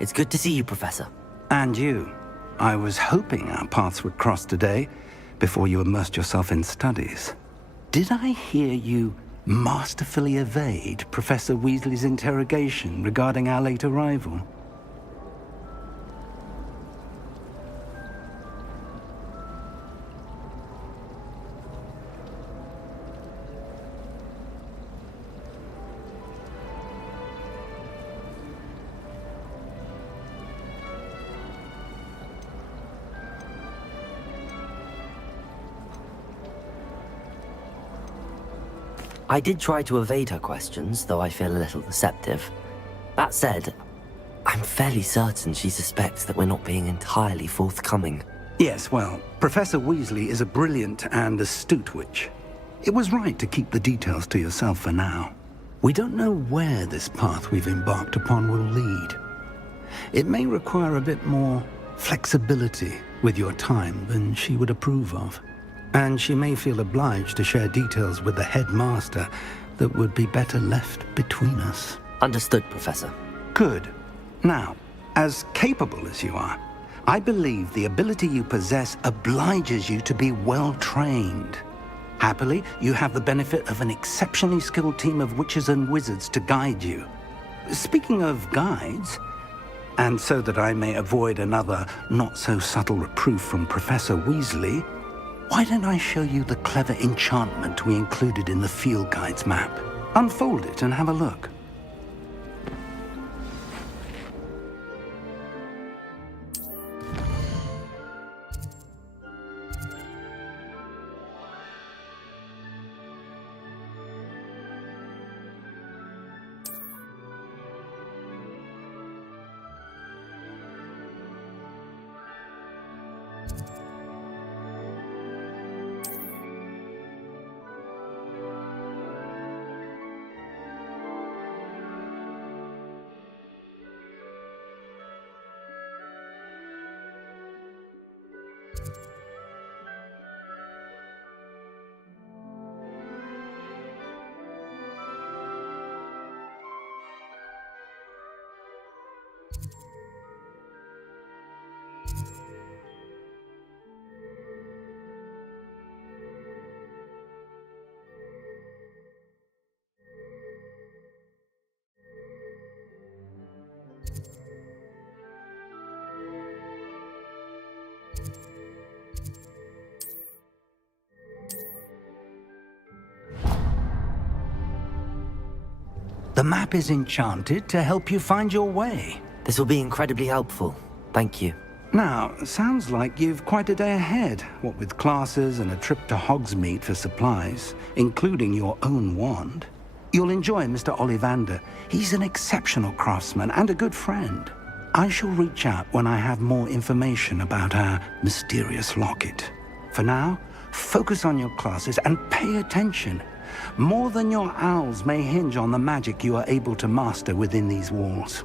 It's good to see you, Professor. And you. I was hoping our paths would cross today, before you immersed yourself in studies. Did I hear you masterfully evade Professor Weasley's interrogation regarding our late arrival? I did try to evade her questions, though I feel a little deceptive. That said, I'm fairly certain she suspects that we're not being entirely forthcoming. Yes, well, Professor Weasley is a brilliant and astute witch. It was right to keep the details to yourself for now. We don't know where this path we've embarked upon will lead. It may require a bit more flexibility with your time than she would approve of. And she may feel obliged to share details with the headmaster that would be better left between us. Understood, Professor. Good. Now, as capable as you are, I believe the ability you possess obliges you to be well-trained. Happily, you have the benefit of an exceptionally skilled team of witches and wizards to guide you. Speaking of guides, and so that I may avoid another not-so-subtle reproof from Professor Weasley, why don't I show you the clever enchantment we included in the field guide's map? Unfold it and have a look. The map is enchanted to help you find your way. This will be incredibly helpful. Thank you. Now, sounds like you've quite a day ahead, what with classes and a trip to Hogsmeade for supplies, including your own wand. You'll enjoy Mr. Ollivander. He's an exceptional craftsman and a good friend. I shall reach out when I have more information about our mysterious locket. For now, focus on your classes and pay attention. More than your owls may hinge on the magic you are able to master within these walls.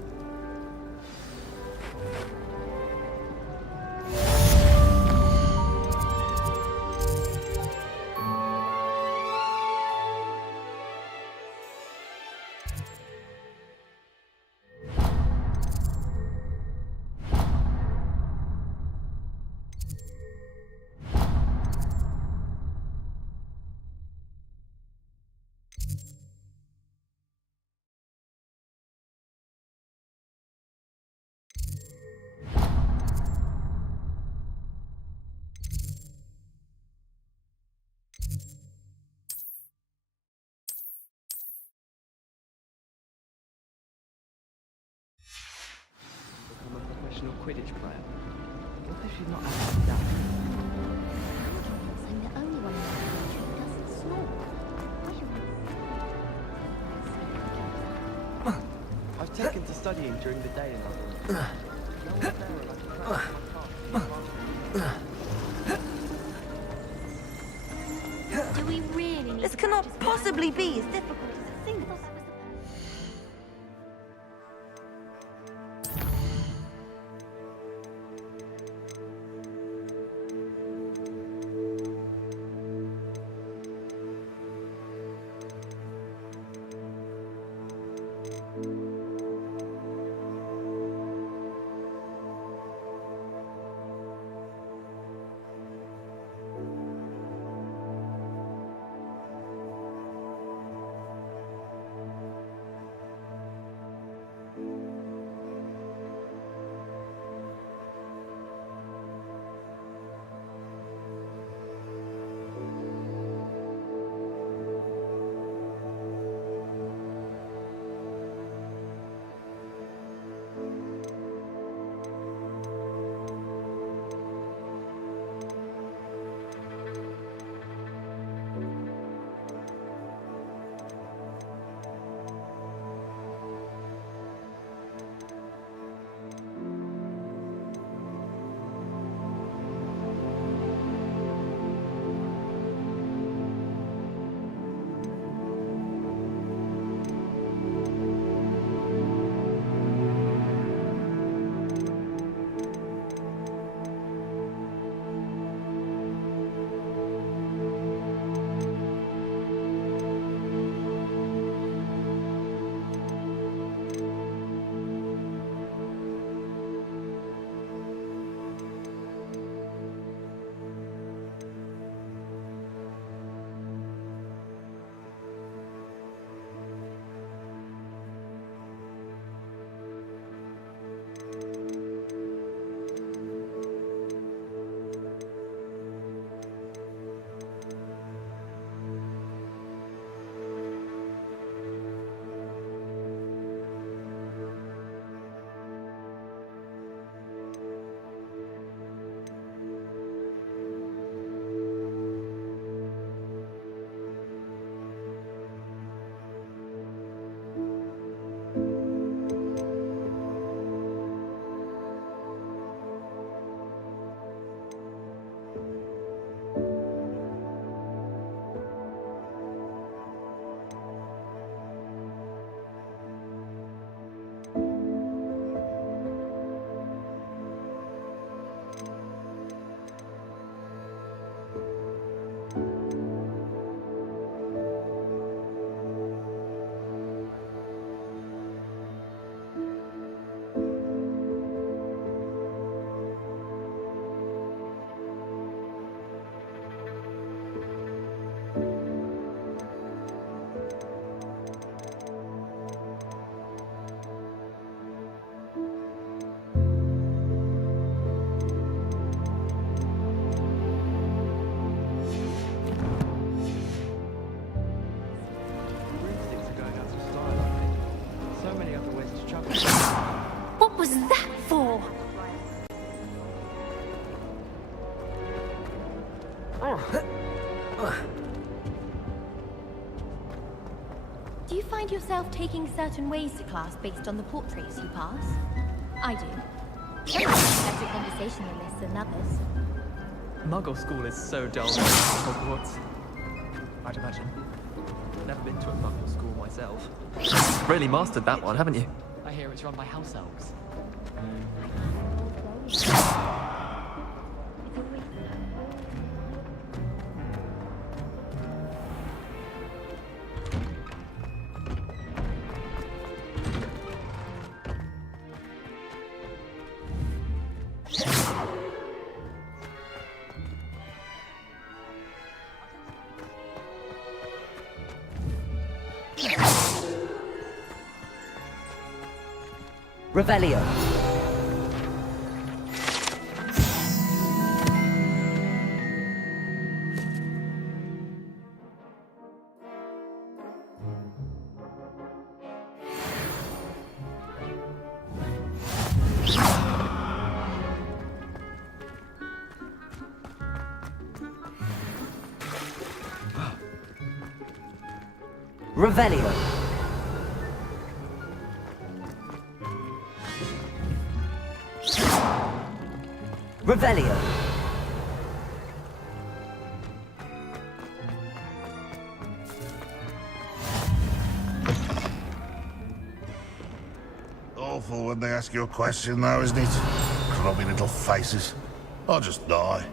Become a professional Quidditch player. What if she's not actually that? I'm the only one who doesn't snore. I've taken to studying during the day in other words. No one's there and I can practice my task. Do we really need This to cannot practice possibly be as difficult as it seems. Do you find yourself taking certain ways to class based on the portraits you pass? I do. Some have better conversationalists than others. Muggle school is so dull. Hogwarts. I'd imagine. Never been to a Muggle school myself. Really mastered that one, haven't you? I hear it's run by house elves. Revelio. Revelio. Revelio. Awful when they ask you a question, though, isn't it? Grubby little faces. I'll just die.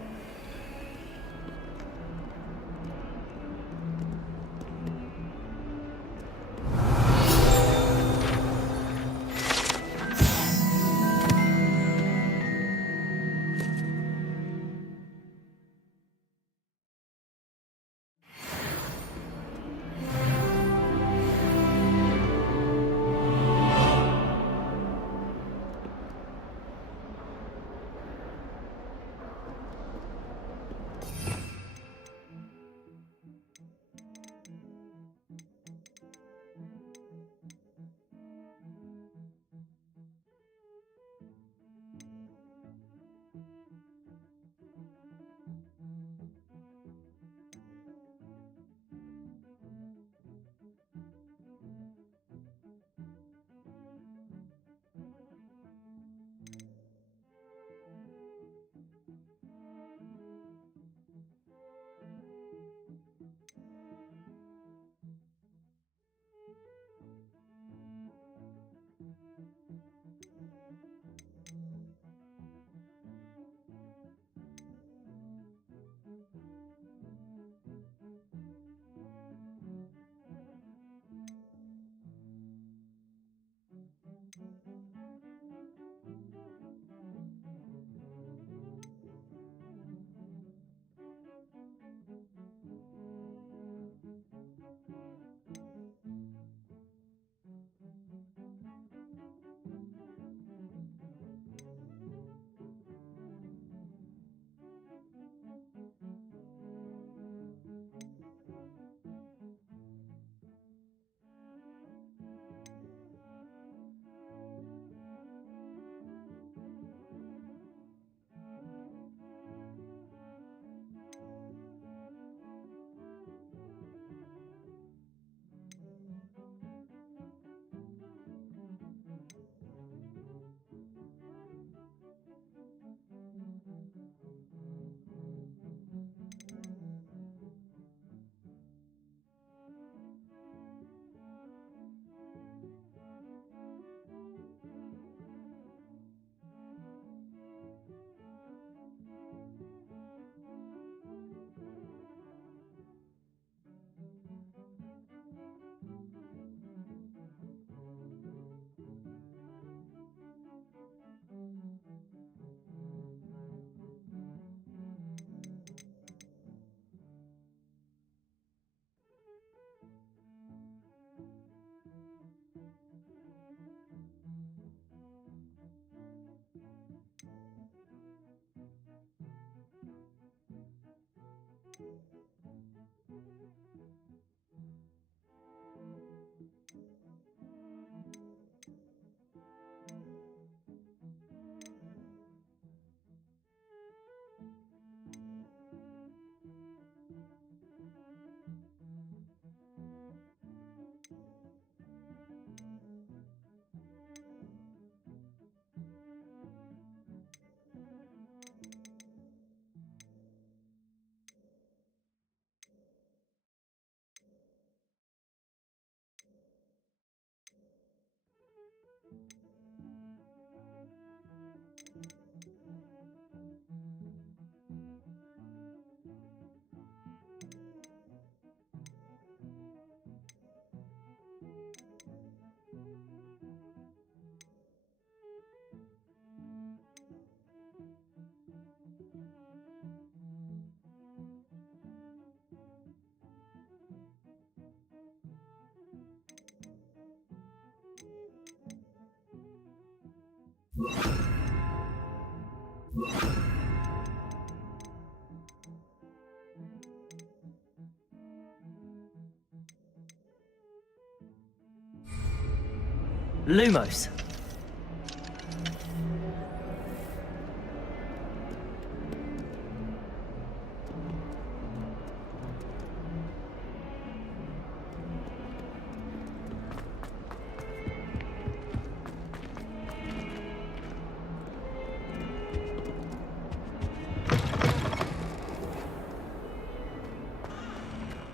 Lumos.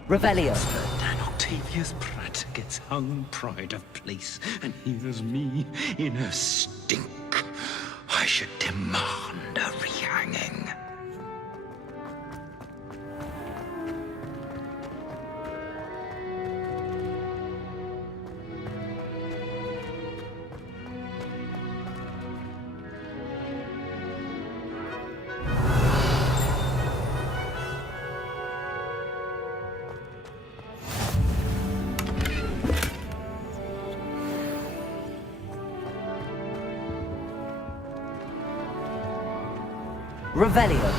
Revelio. Dan Octavius Pratt gets hung pride of place, and here's me in a stink. I should demand a rehanging. Revelio.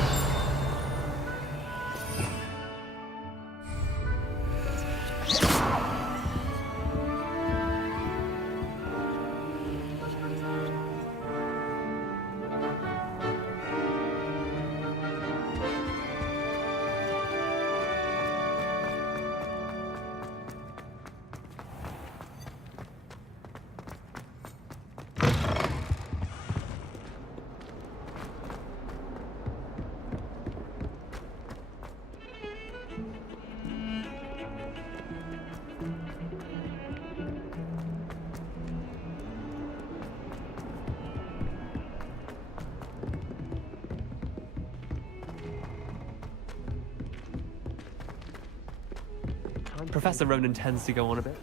Professor Ronan tends to go on a bit.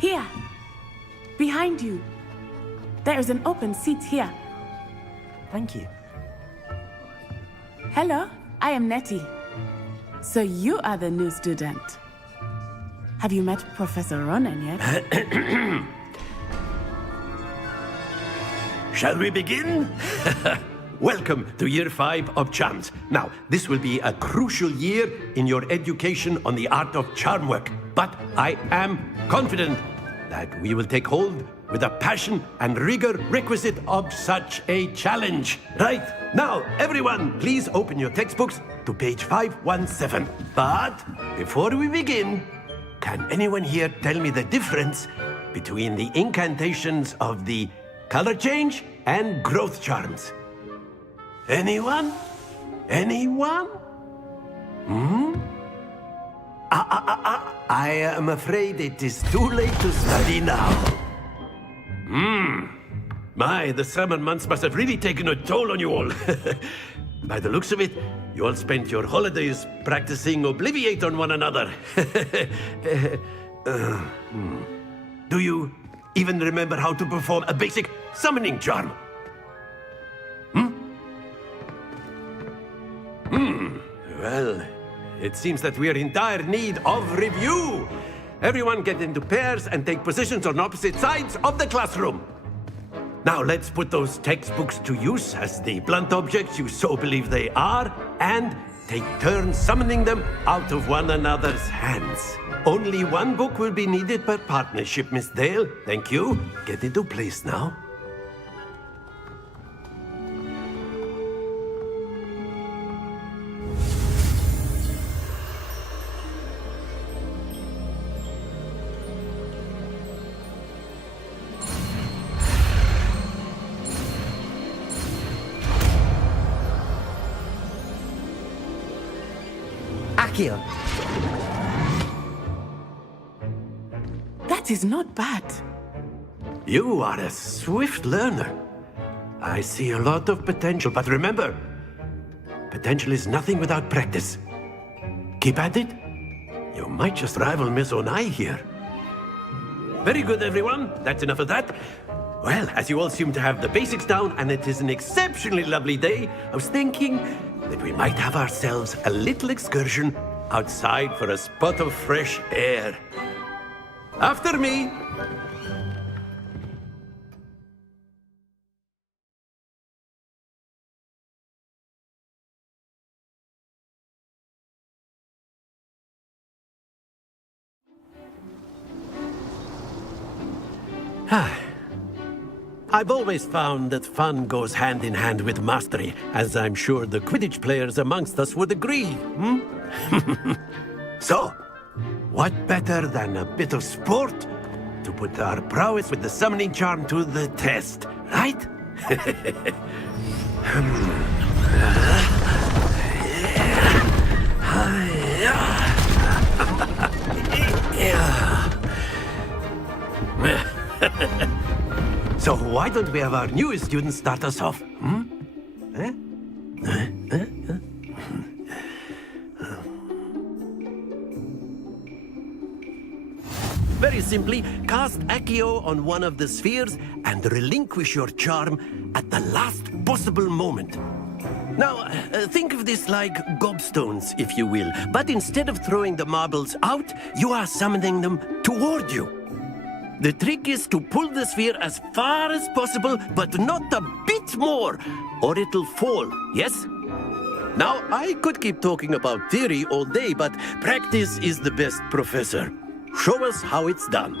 Here, behind you. There is an open seat here. Thank you. Hello, I am Nettie. So you are the new student. Have you met Professor Ronan yet? Shall we begin? Welcome to Year 5 of Charms. Now, this will be a crucial year in your education on the art of charm work. But I am confident that we will take hold with the passion and rigor requisite of such a challenge. Right, now, everyone, please open your textbooks to page 517. But before we begin, can anyone here tell me the difference between the incantations of the color change and growth charms? Anyone? Anyone? I am afraid it is too late to study now. My, the summer months must have really taken a toll on you all. By the looks of it, you all spent your holidays practicing Obliviate on one another. Do you even remember how to perform a basic summoning charm? Well, it seems that we are in dire need of review. Everyone get into pairs and take positions on opposite sides of the classroom. Now let's put those textbooks to use as the blunt objects you so believe they are, and take turns summoning them out of one another's hands. Only one book will be needed per partnership, Miss Dale. Thank you. Get into place now. Accio. That is not bad. You are a swift learner. I see a lot of potential, but remember, potential is nothing without practice. Keep at it. You might just rival Miss Onai here. Very good, everyone. That's enough of that. Well, as you all seem to have the basics down, and it is an exceptionally lovely day, I was thinking that we might have ourselves a little excursion outside for a spot of fresh air. After me. I've always found that fun goes hand in hand with mastery, as I'm sure the Quidditch players amongst us would agree. So, what better than a bit of sport to put our prowess with the summoning charm to the test, right? So why don't we have our newest student start us off? Very simply, cast Accio on one of the spheres and relinquish your charm at the last possible moment. Now, think of this like gobstones, if you will, but instead of throwing the marbles out, you are summoning them toward you. The trick is to pull the sphere as far as possible, but not a bit more, or it'll fall, yes? Now, I could keep talking about theory all day, but practice is the best professor. Show us how it's done.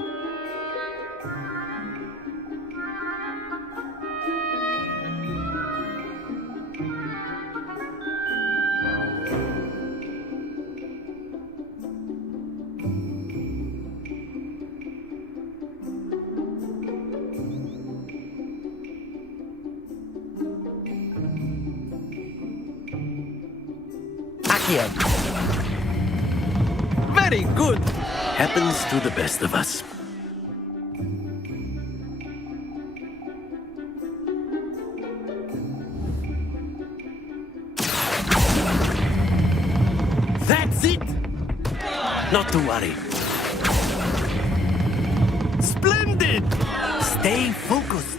Accio. Very good. Happens to the best of us. That's it! Not to worry. Splendid! Stay focused.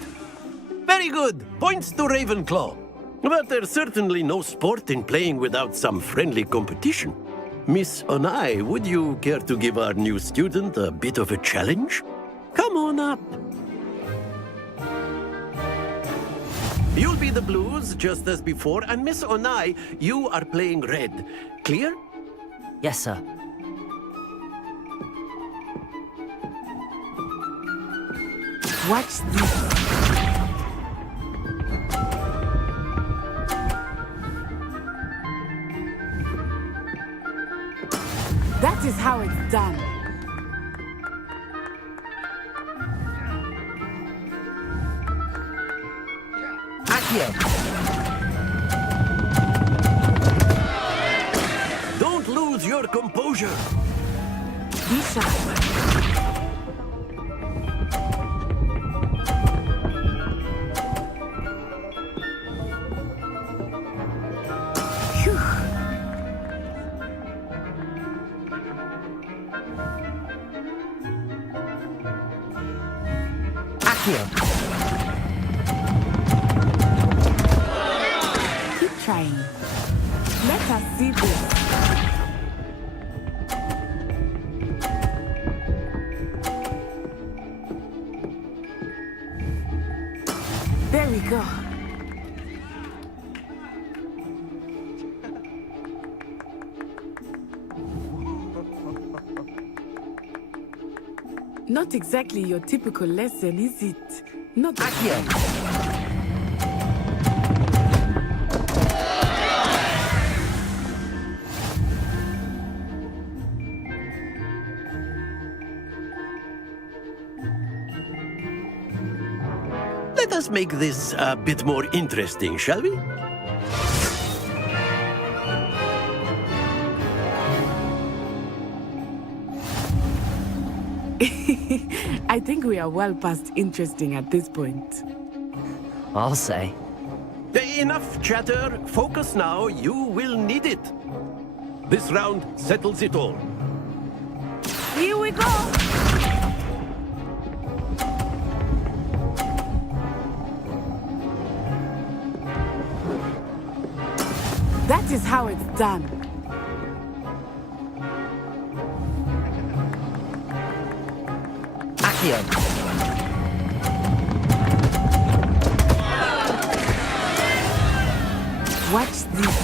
Very good. Points to Ravenclaw. But there's certainly no sport in playing without some friendly competition. Miss Onai, would you care to give our new student a bit of a challenge? Come on up. You'll be the blues, just as before, and Miss Onai, you are playing red. Clear? Yes, sir. Watch this. That is how it's done. Accio. Don't lose your composure. Be sharp. Keep trying. Let us see this. There we go. Not exactly your typical lesson, is it? Not Accio. Let us make this a bit more interesting, shall we? I think we are well past interesting at this point. I'll say. Enough chatter. Focus now. You will need it. This round settles it all. Here we go! That is how it's done. Accio. Watch this.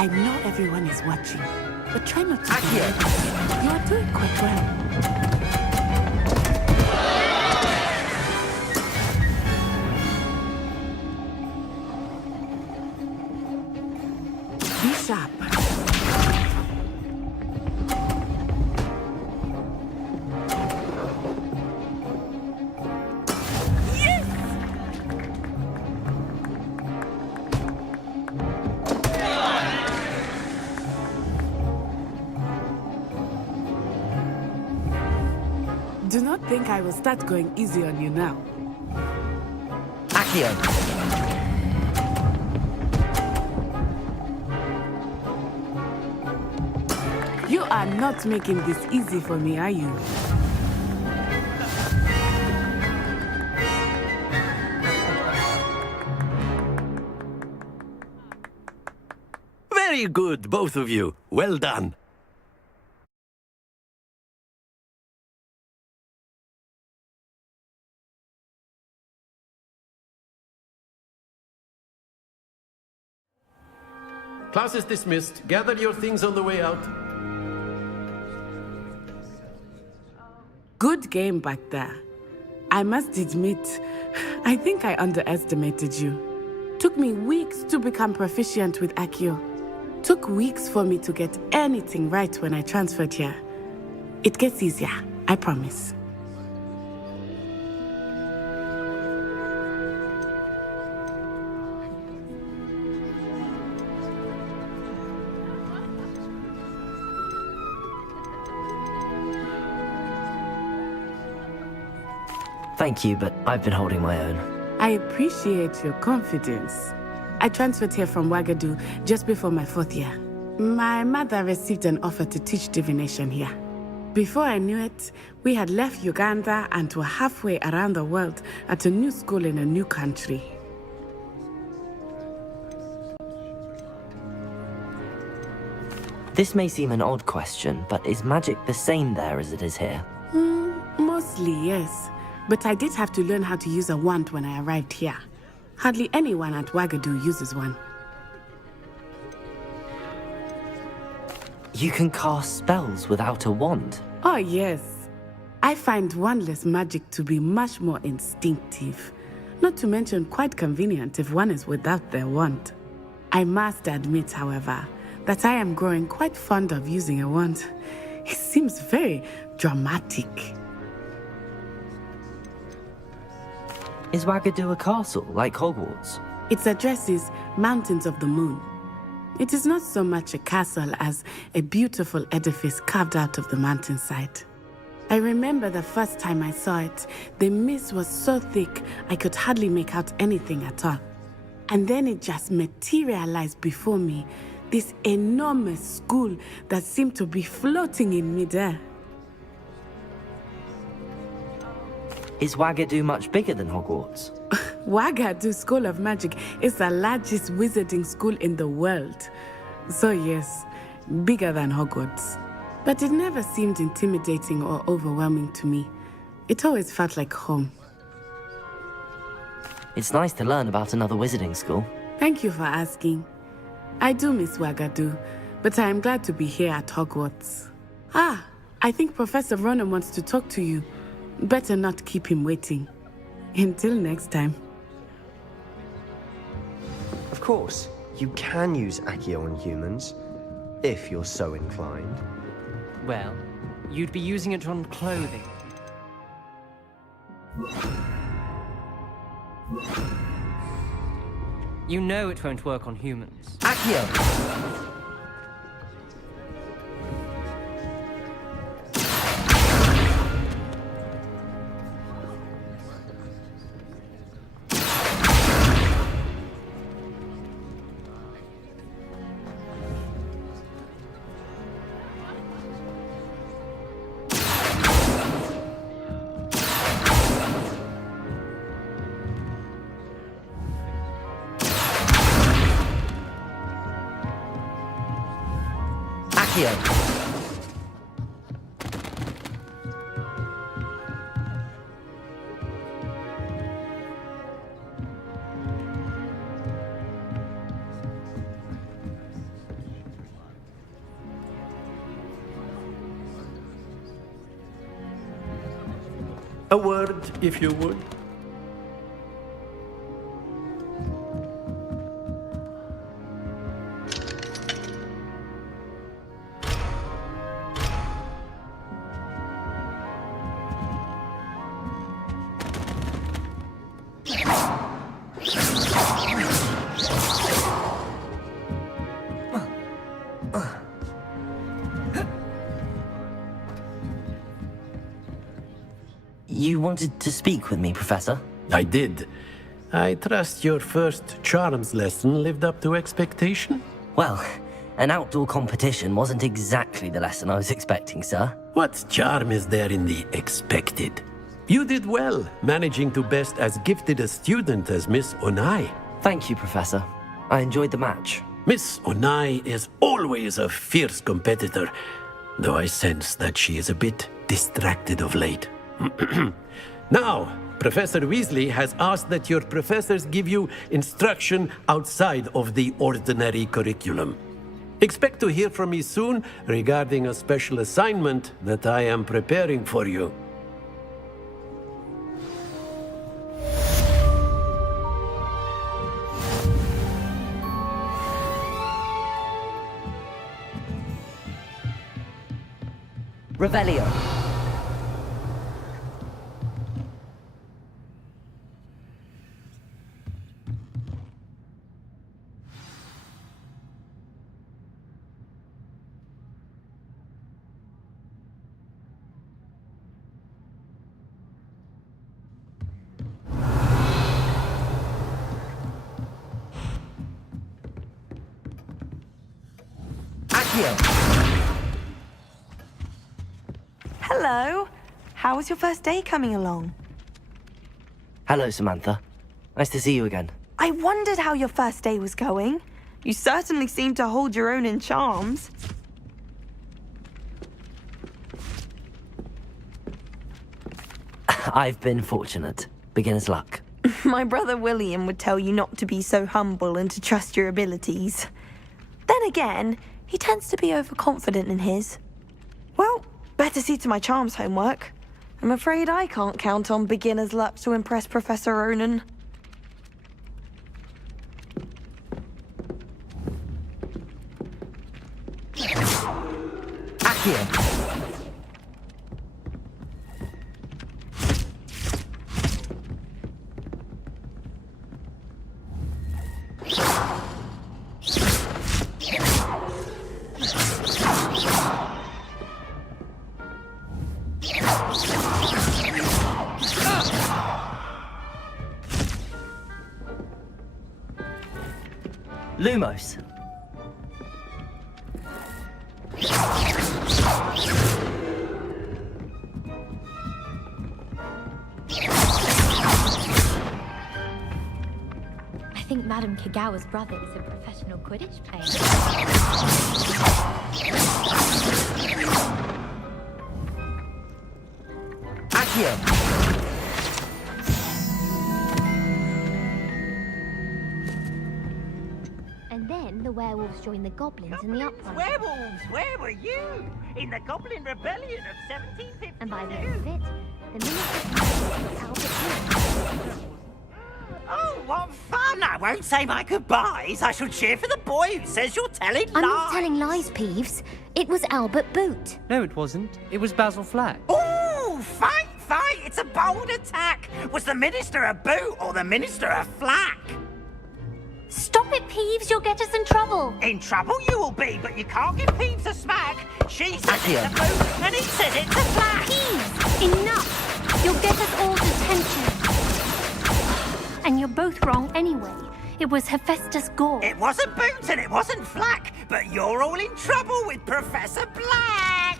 I know everyone is watching, but try not to be nervous. You are doing quite well. Be sharp. Do not think I will start going easy on you now. Accio! You are not making this easy for me, are you? Very good, both of you. Well done. Class is dismissed. Gather your things on the way out. Good game back there. I must admit, I think I underestimated you. Took me weeks to become proficient with Accio. Took weeks for me to get anything right when I transferred here. It gets easier, I promise. Thank you, but I've been holding my own. I appreciate your confidence. I transferred here from Ouagadougou just before my 4th year. My mother received an offer to teach divination here. Before I knew it, we had left Uganda and were halfway around the world at a new school in a new country. This may seem an odd question, but is magic the same there as it is here? Mostly, yes. But I did have to learn how to use a wand when I arrived here. Hardly anyone at Ouagadougou uses one. You can cast spells without a wand? Oh, yes. I find wandless magic to be much more instinctive. Not to mention quite convenient if one is without their wand. I must admit, however, that I am growing quite fond of using a wand. It seems very dramatic. Is Ouagadougou a castle, like Hogwarts? Its address is Mountains of the Moon. It is not so much a castle as a beautiful edifice carved out of the mountainside. I remember the first time I saw it, the mist was so thick I could hardly make out anything at all. And then it just materialized before me, this enormous school that seemed to be floating in midair. Is Ouagadougou much bigger than Hogwarts? Ouagadougou School of Magic is the largest wizarding school in the world. So yes, bigger than Hogwarts. But it never seemed intimidating or overwhelming to me. It always felt like home. It's nice to learn about another wizarding school. Thank you for asking. I do miss Ouagadougou, but I am glad to be here at Hogwarts. Ah, I think Professor Ronan wants to talk to you. Better not keep him waiting. Until next time. Of course, you can use Accio on humans, if you're so inclined. Well, you'd be using it on clothing. You know it won't work on humans. Accio! Accio! A word, if you would. You wanted to speak with me, Professor? I did. I trust your first charms lesson lived up to expectation? Well, an outdoor competition wasn't exactly the lesson I was expecting, sir. What charm is there in the expected? You did well, managing to best as gifted a student as Miss Onai. Thank you, Professor. I enjoyed the match. Miss Onai is always a fierce competitor, though I sense that she is a bit distracted of late. Now, Professor Weasley has asked that your professors give you instruction outside of the ordinary curriculum. Expect to hear from me soon regarding a special assignment that I am preparing for you. Revelio. Hello. How was your first day coming along? Hello, Samantha. Nice to see you again. I wondered how your first day was going. You certainly seem to hold your own in charms. I've been fortunate. Beginner's luck. My brother William would tell you not to be so humble and to trust your abilities. Then again, he tends to be overconfident in his. Well, better see to my charms homework. I'm afraid I can't count on beginner's luck to impress Professor Ronan. Accio. Lumos. I think Madame Kagawa's brother is a professional Quidditch player. Accio. And then the werewolves joined the goblins in the uprising. Werewolves! Where were you? In the Goblin Rebellion of 1752? And by the end of it, the minister's was Albert. Oh, what fun! I won't say my goodbyes. I shall cheer for the boy who says you're telling lies. I'm not telling lies, Peeves. It was Albert Boot. No, it wasn't. It was Basil Flack. Ooh, fight, fight! It's a bold attack. Was the minister a boot or the minister a flack? Stop it, Peeves. You'll get us in trouble. In trouble you will be, but you can't give Peeves a smack. She says it's a boot, and he says it's a flack. Peeves, enough. You'll get us all detention. And you're both wrong anyway. It was Hephaestus Gore. It wasn't boot and it wasn't flack, but you're all in trouble with Professor Black.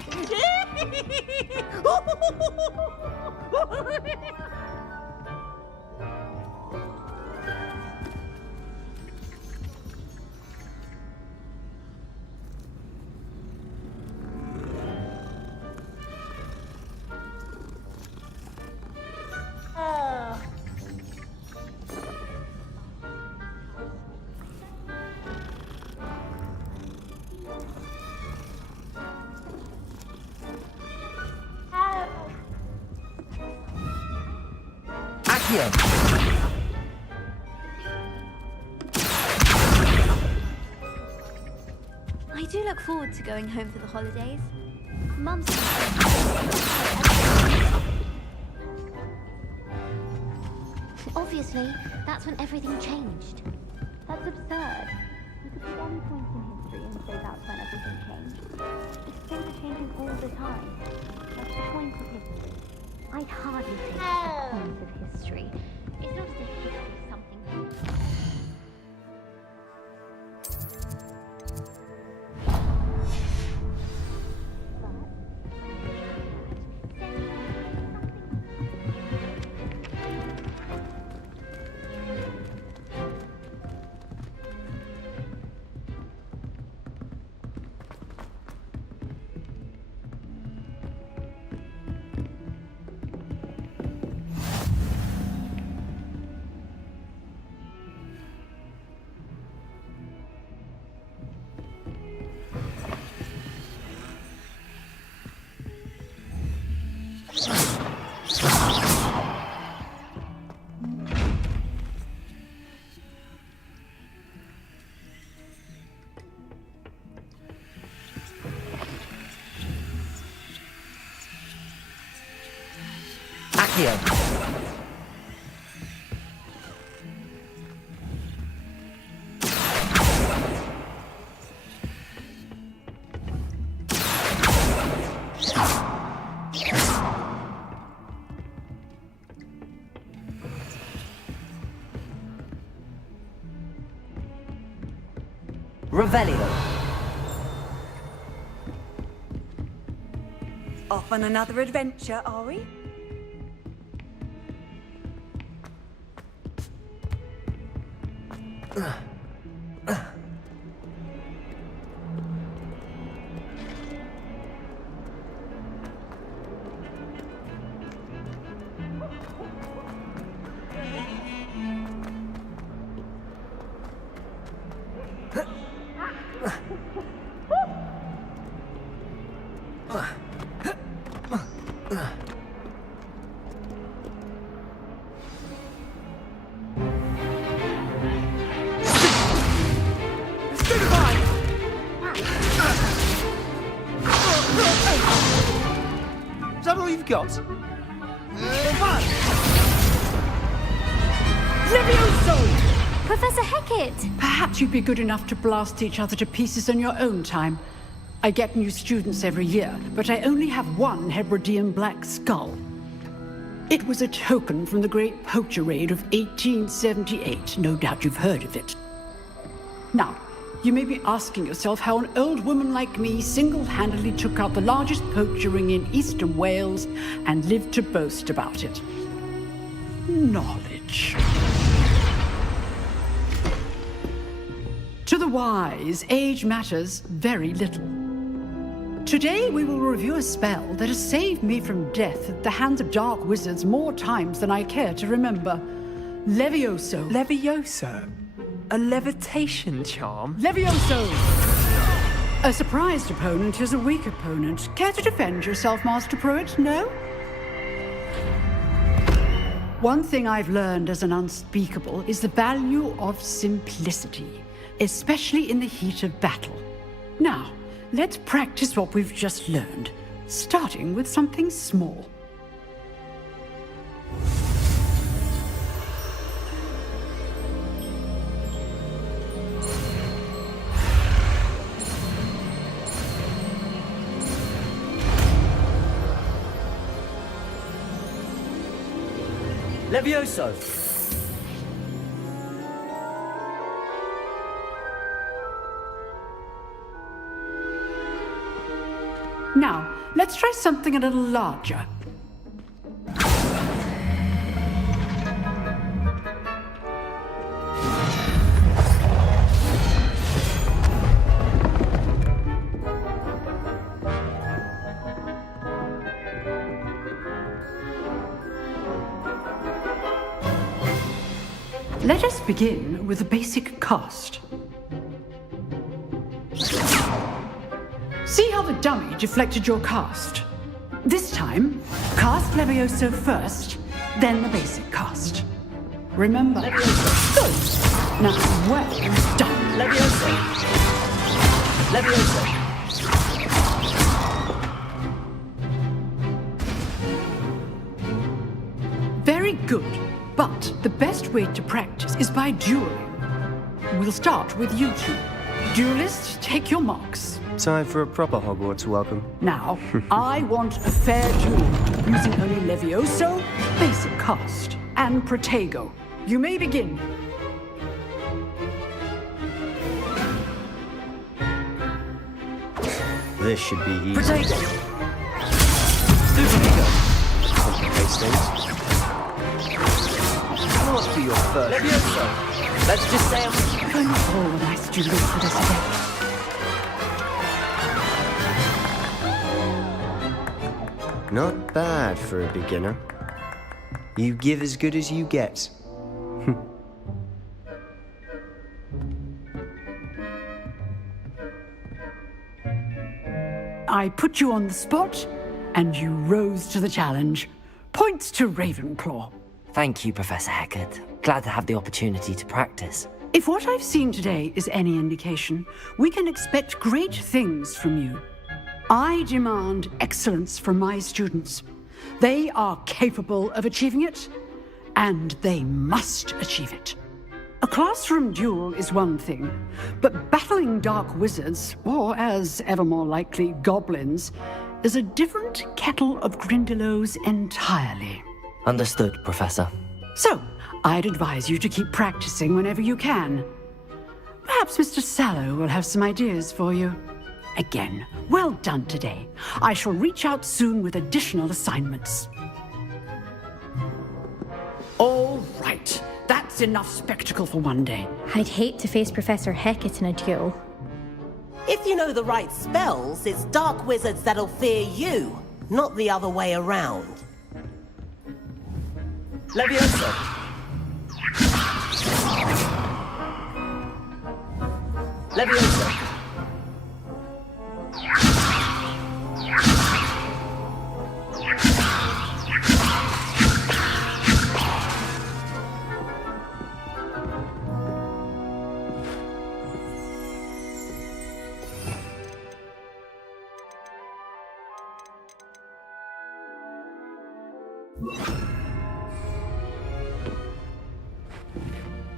Accio. I do look forward to going home for the holidays. Mum's... Obviously, that's when everything changed. That's absurd. You could pick any point in history and say that's when everything changed. Things are changing all the time. That's the point of history. I'd hardly say that's the point of history. It's not as if history is something... Accio. Revelio. Off on another adventure, are we? Is that all you've got? Levioso! Professor Hecat! Perhaps you'd be good enough to blast each other to pieces on your own time. I get new students every year, but I only have one Hebridean black skull. It was a token from the Great Poacher Raid of 1878. No doubt you've heard of it. Now, you may be asking yourself how an old woman like me single-handedly took out the largest poacher ring in eastern Wales and lived to boast about it. Knowledge. To the wise, age matters very little. Today we will review a spell that has saved me from death at the hands of dark wizards more times than I care to remember. Levioso. Levioso? A levitation charm? Levioso! A surprised opponent is a weak opponent. Care to defend yourself, Master Pruitt? No? One thing I've learned as an unspeakable is the value of simplicity, especially in the heat of battle. Now, let's practice what we've just learned, starting with something small. Levioso. Now, let's try something a little larger. Let us begin with the basic cast. See how the dummy deflected your cast? This time, cast Levioso first, then the basic cast. Remember. Good. Now, well done. Levioso! Levioso! Very good. But the best way to practice is by dueling. We'll start with you two. Duelists, take your marks. Time for a proper Hogwarts welcome. Now, I want a fair duel, using only Levioso, basic cast, and Protego. You may begin. This should be easy. Protego! Complicates things. What for your first? Levioso! Let's just say If only all the nice students would have said. Not bad for a beginner. You give as good as you get. I put you on the spot, and you rose to the challenge. Points to Ravenclaw. Thank you, Professor Hecat. Glad to have the opportunity to practice. If what I've seen today is any indication, we can expect great things from you. I demand excellence from my students. They are capable of achieving it, and they must achieve it. A classroom duel is one thing, but battling dark wizards, or as ever more likely, goblins, is a different kettle of Grindylows entirely. Understood, Professor. So, I'd advise you to keep practicing whenever you can. Perhaps Mr. Sallow will have some ideas for you. Again, well done today. I shall reach out soon with additional assignments. All right. That's enough spectacle for one day. I'd hate to face Professor Hecat in a duel. If you know the right spells, it's dark wizards that'll fear you, not the other way around. Levioso! Levioso!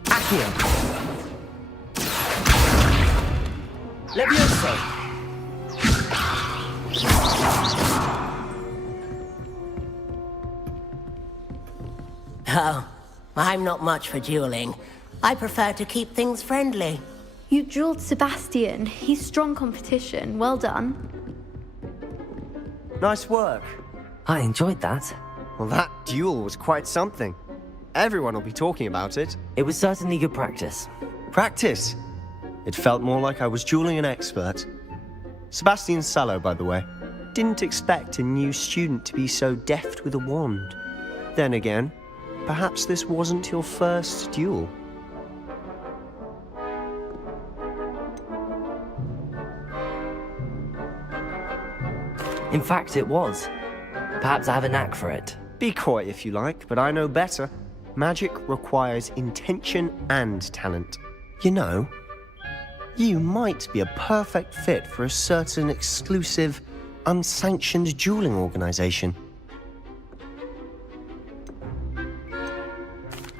Accio! Levioso! Oh, I'm not much for dueling. I prefer to keep things friendly. You dueled Sebastian. He's strong competition. Well done. Nice work. I enjoyed that. Well, that duel was quite something. Everyone will be talking about it. It was certainly good practice. Practice? It felt more like I was dueling an expert. Sebastian Sallow, by the way. Didn't expect a new student to be so deft with a wand. Then again, perhaps this wasn't your first duel. In fact, it was. Perhaps I have a knack for it. Be coy if you like, but I know better. Magic requires intention and talent. You know, you might be a perfect fit for a certain exclusive, unsanctioned dueling organization.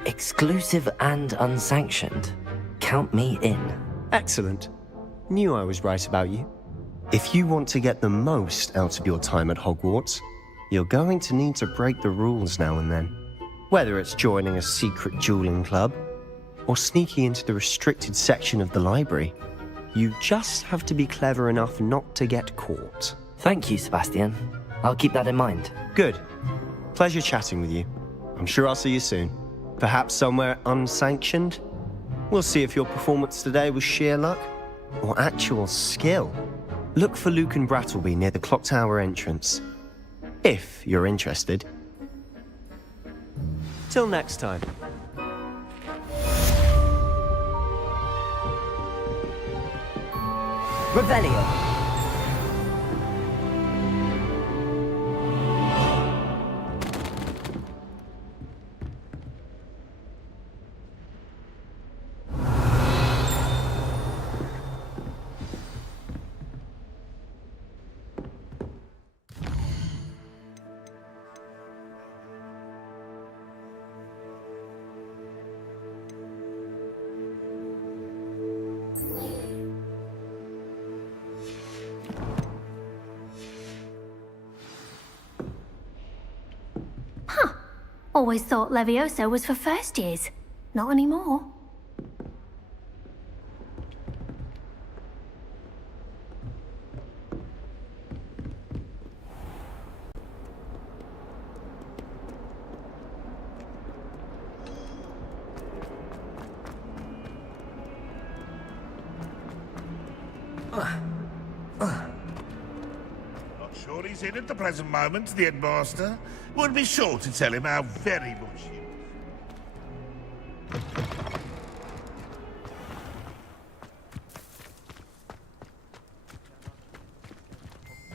Exclusive and unsanctioned. Count me in. Excellent. Knew I was right about you. If you want to get the most out of your time at Hogwarts, you're going to need to break the rules now and then. Whether it's joining a secret dueling club, or sneaking into the restricted section of the library, you just have to be clever enough not to get caught. Thank you, Sebastian. I'll keep that in mind. Good. Pleasure chatting with you. I'm sure I'll see you soon. Perhaps somewhere unsanctioned? We'll see if your performance today was sheer luck, or actual skill. Look for Luke and Brattleby near the clock tower entrance. If you're interested. Till next time. Revelio. Always thought Levioso was for first years. Not anymore. Not sure he's in at the present moment, the headmaster. We'll be sure to tell him how very much he...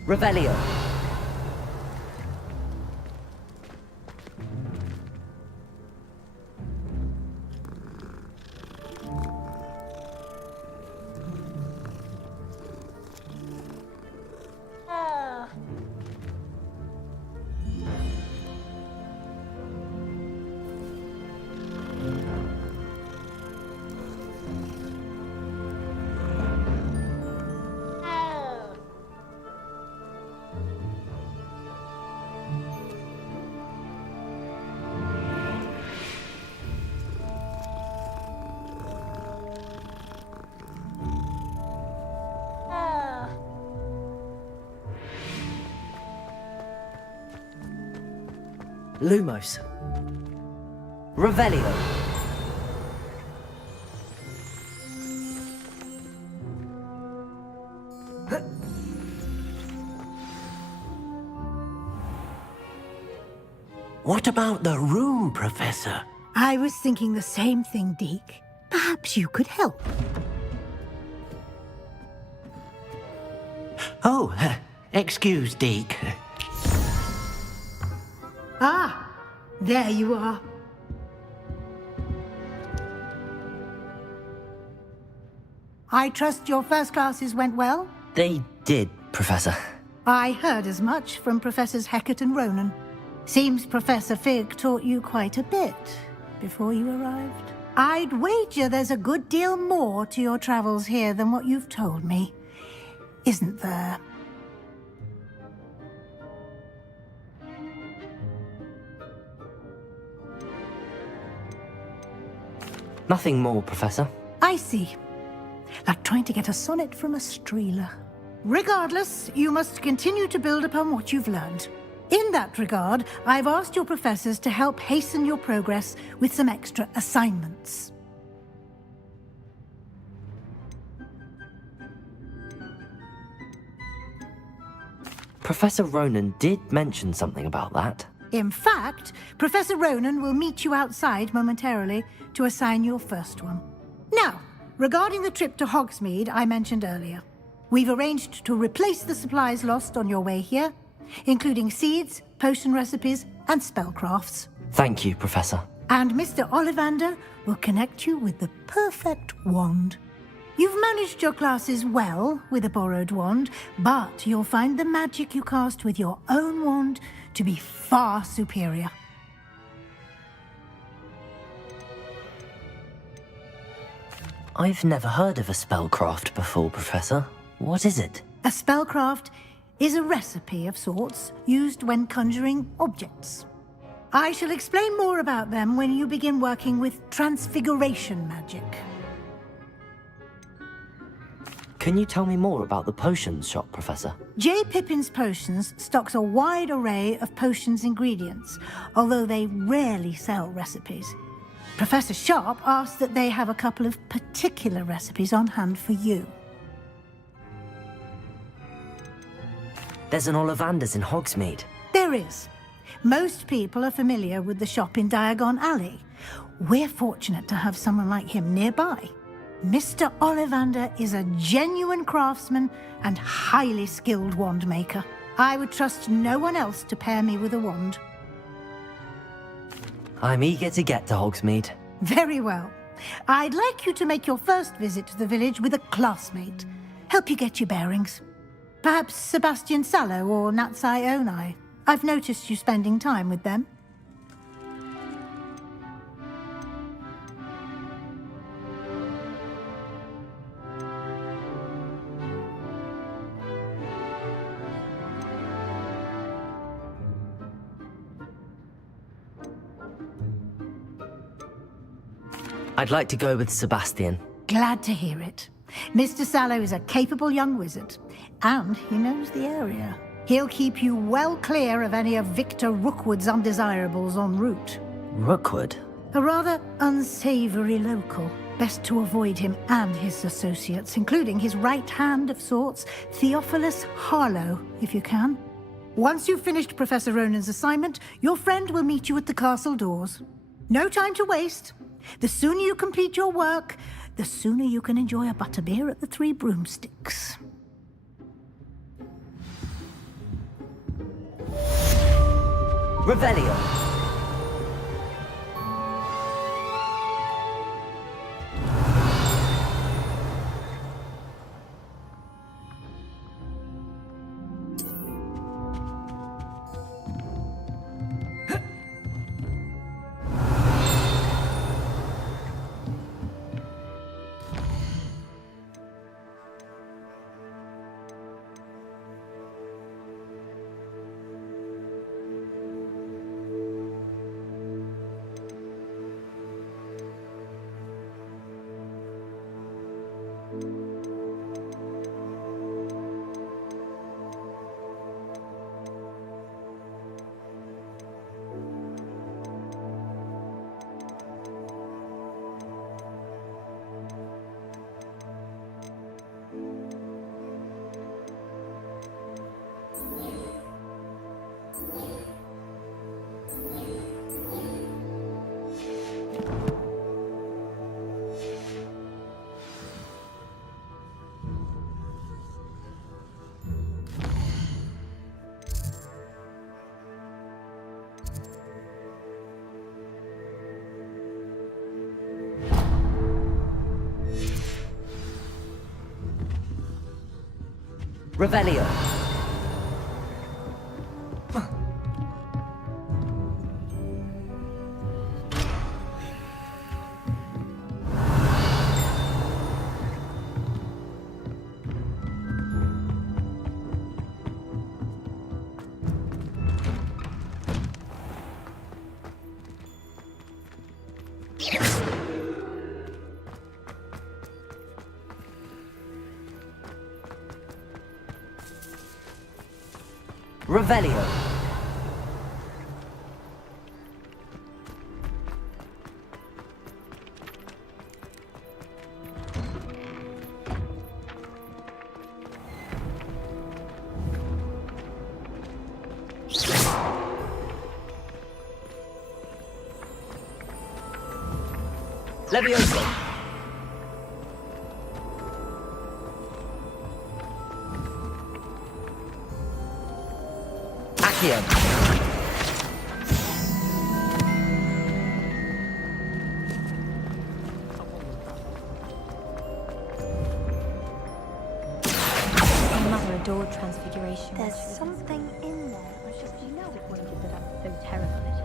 Revelio. Lumos. Revelio. What about the room, Professor? I was thinking the same thing, Deke. Perhaps you could help. Oh, excuse, Deke. Ah, there you are. I trust your first classes went well? They did, Professor. I heard as much from Professors Hecat and Ronan. Seems Professor Fig taught you quite a bit before you arrived. I'd wager there's a good deal more to your travels here than what you've told me. Isn't there? Nothing more, Professor. I see. Like trying to get a sonnet from a streeler. Regardless, you must continue to build upon what you've learned. In that regard, I've asked your professors to help hasten your progress with some extra assignments. Professor Ronan did mention something about that. In fact, Professor Ronan will meet you outside momentarily to assign your first one. Now, regarding the trip to Hogsmeade I mentioned earlier, we've arranged to replace the supplies lost on your way here, including seeds, potion recipes, and spellcrafts. Thank you, Professor. And Mr. Ollivander will connect you with the perfect wand. You've managed your classes well with a borrowed wand, but you'll find the magic you cast with your own wand to be far superior. I've never heard of a spellcraft before, Professor. What is it? A spellcraft is a recipe of sorts used when conjuring objects. I shall explain more about them when you begin working with transfiguration magic. Can you tell me more about the potions shop, Professor? J. Pippin's Potions stocks a wide array of potions ingredients, although they rarely sell recipes. Professor Sharp asked that they have a couple of particular recipes on hand for you. There's an Ollivander's in Hogsmeade. There is. Most people are familiar with the shop in Diagon Alley. We're fortunate to have someone like him nearby. Mr. Ollivander is a genuine craftsman and highly skilled wand maker. I would trust no one else to pair me with a wand. I'm eager to get to Hogsmeade. Very well. I'd like you to make your first visit to the village with a classmate. Help you get your bearings. Perhaps Sebastian Sallow or Natsai Onai. I've noticed you spending time with them. I'd like to go with Sebastian. Glad to hear it. Mr. Sallow is a capable young wizard, and he knows the area. He'll keep you well clear of any of Victor Rookwood's undesirables en route. Rookwood? A rather unsavory local. Best to avoid him and his associates, including his right hand of sorts, Theophilus Harlow, if you can. Once you've finished Professor Ronan's assignment, your friend will meet you at the castle doors. No time to waste. The sooner you complete your work, the sooner you can enjoy a butterbeer at the Three Broomsticks. Revelio. Revelio. Revelio. Levioso. Accio. My mother adored Transfiguration. There's something in there. I just know it wondered that I'm so terrible at it.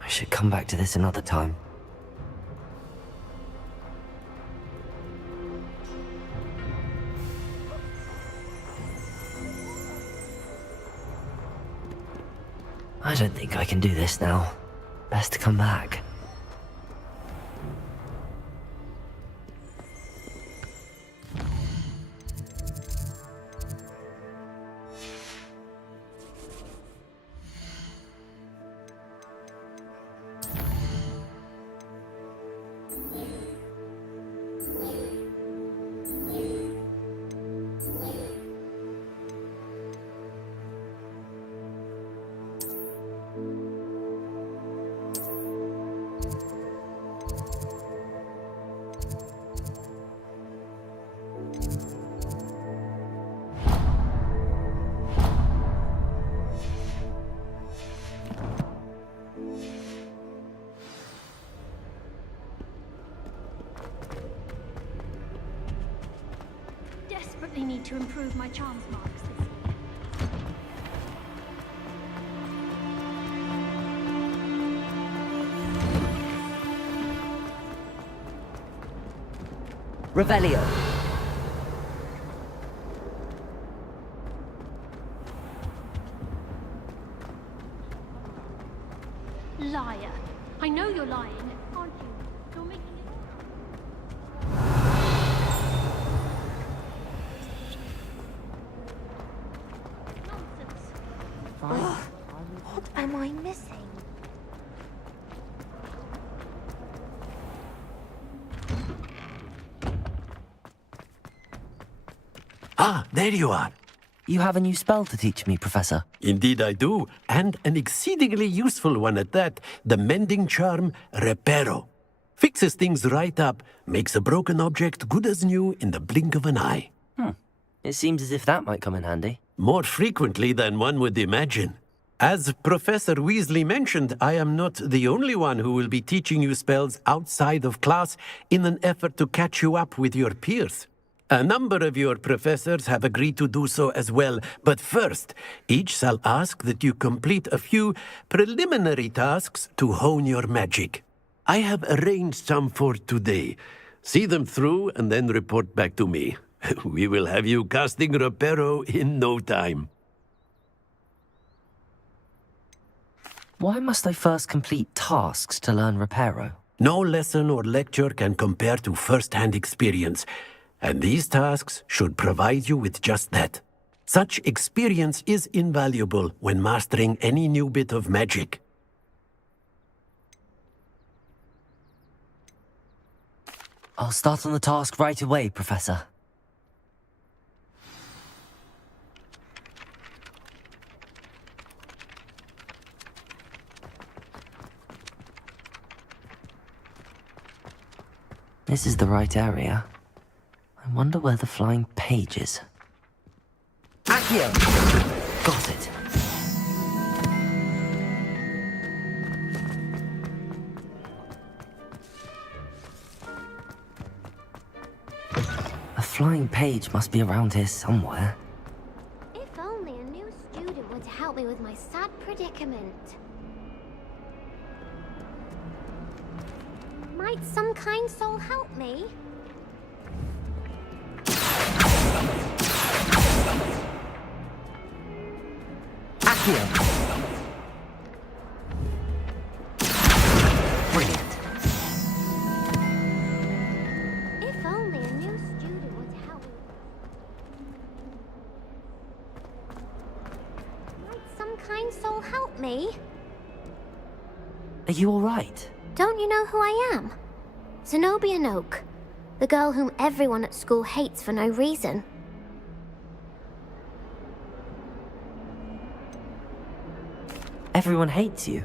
I should come back to this another time. I don't think I can do this now. Best to come back. desperately need to improve my charms marks this year. Revelio. Liar. I know you're lying, aren't you? You're making it... Nonsense. What am I missing? Ah, there you are. You have a new spell to teach me, Professor. Indeed I do, and an exceedingly useful one at that, the mending charm Reparo. Fixes things right up, makes a broken object good as new in the blink of an eye. It seems as if that might come in handy. More frequently than one would imagine. As Professor Weasley mentioned, I am not the only one who will be teaching you spells outside of class in an effort to catch you up with your peers. A number of your professors have agreed to do so as well, but first, each shall ask that you complete a few preliminary tasks to hone your magic. I have arranged some for today. See them through and then report back to me. We will have you casting Reparo in no time. Why must I first complete tasks to learn Reparo? No lesson or lecture can compare to first-hand experience, and these tasks should provide you with just that. Such experience is invaluable when mastering any new bit of magic. I'll start on the task right away, Professor. This is the right area. I wonder where the flying page is. Accio! Got it. A flying page must be around here somewhere. If only a new student were to help me with my sad predicament. Might some kind soul help me? Accio! Brilliant. If only a new student were to help me. Might some kind soul help me? Are you all right? Don't you know who I am? Zenobia Noak, the girl whom everyone at school hates for no reason. Everyone hates you.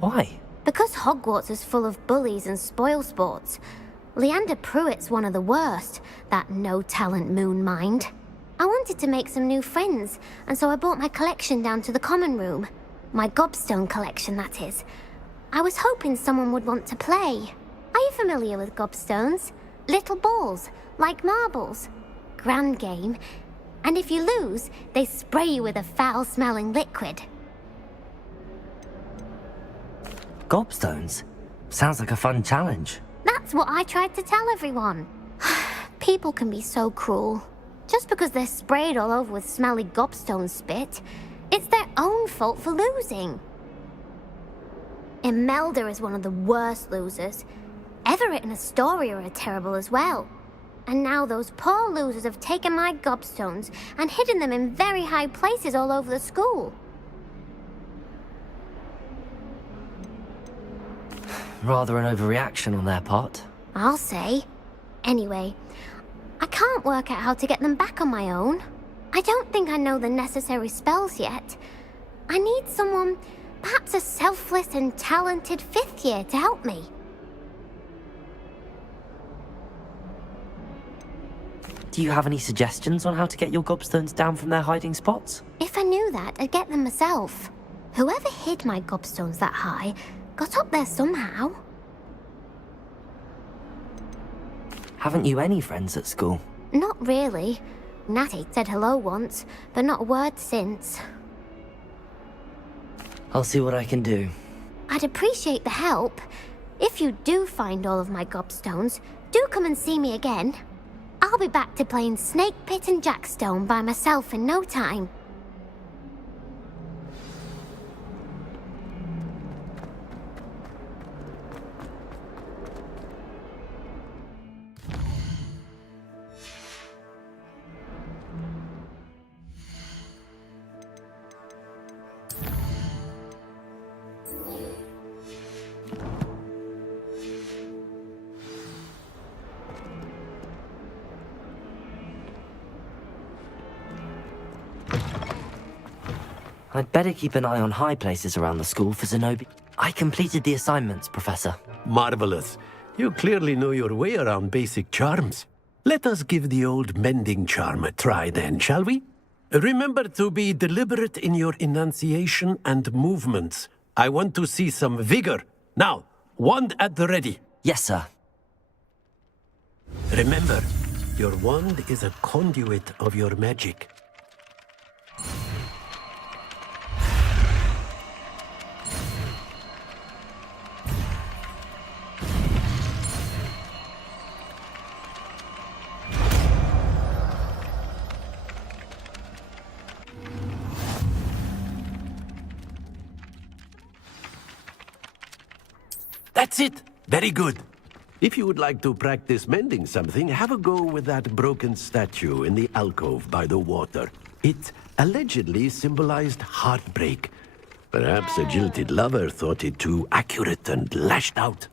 Why? Because Hogwarts is full of bullies and spoilsports. Leander Pruitt's one of the worst, that no-talent moon mind. I wanted to make some new friends, and so I brought my collection down to the common room. My gobstone collection, that is. I was hoping someone would want to play. Are you familiar with gobstones? Little balls, like marbles. Grand game. And if you lose, they spray you with a foul-smelling liquid. Gobstones? Sounds like a fun challenge. That's what I tried to tell everyone. People can be so cruel. Just because they're sprayed all over with smelly gobstone spit, it's their own fault for losing. Imelda is one of the worst losers. Everett and Astoria are terrible as well. And now those poor losers have taken my gobstones and hidden them in very high places all over the school. Rather an overreaction on their part. I'll say. Anyway, I can't work out how to get them back on my own. I don't think I know the necessary spells yet. I need someone, perhaps a selfless and talented fifth year to help me. Do you have any suggestions on how to get your gobstones down from their hiding spots? If I knew that, I'd get them myself. Whoever hid my gobstones that high got up there somehow. Haven't you any friends at school? Not really. Natty said hello once, but not a word since. I'll see what I can do. I'd appreciate the help. If you do find all of my gobstones, do come and see me again. I'll be back to playing Snake Pit and Jackstone by myself in no time. I'd better keep an eye on high places around the school for Zenobia. I completed the assignments, Professor. Marvelous. You clearly know your way around basic charms. Let us give the old mending charm a try then, shall we? Remember to be deliberate in your enunciation and movements. I want to see some vigor. Now, wand at the ready. Yes, sir. Remember, your wand is a conduit of your magic. That's it! Very good. If you would like to practice mending something, have a go with that broken statue in the alcove by the water. It allegedly symbolized heartbreak. Perhaps a jilted lover thought it too accurate and lashed out.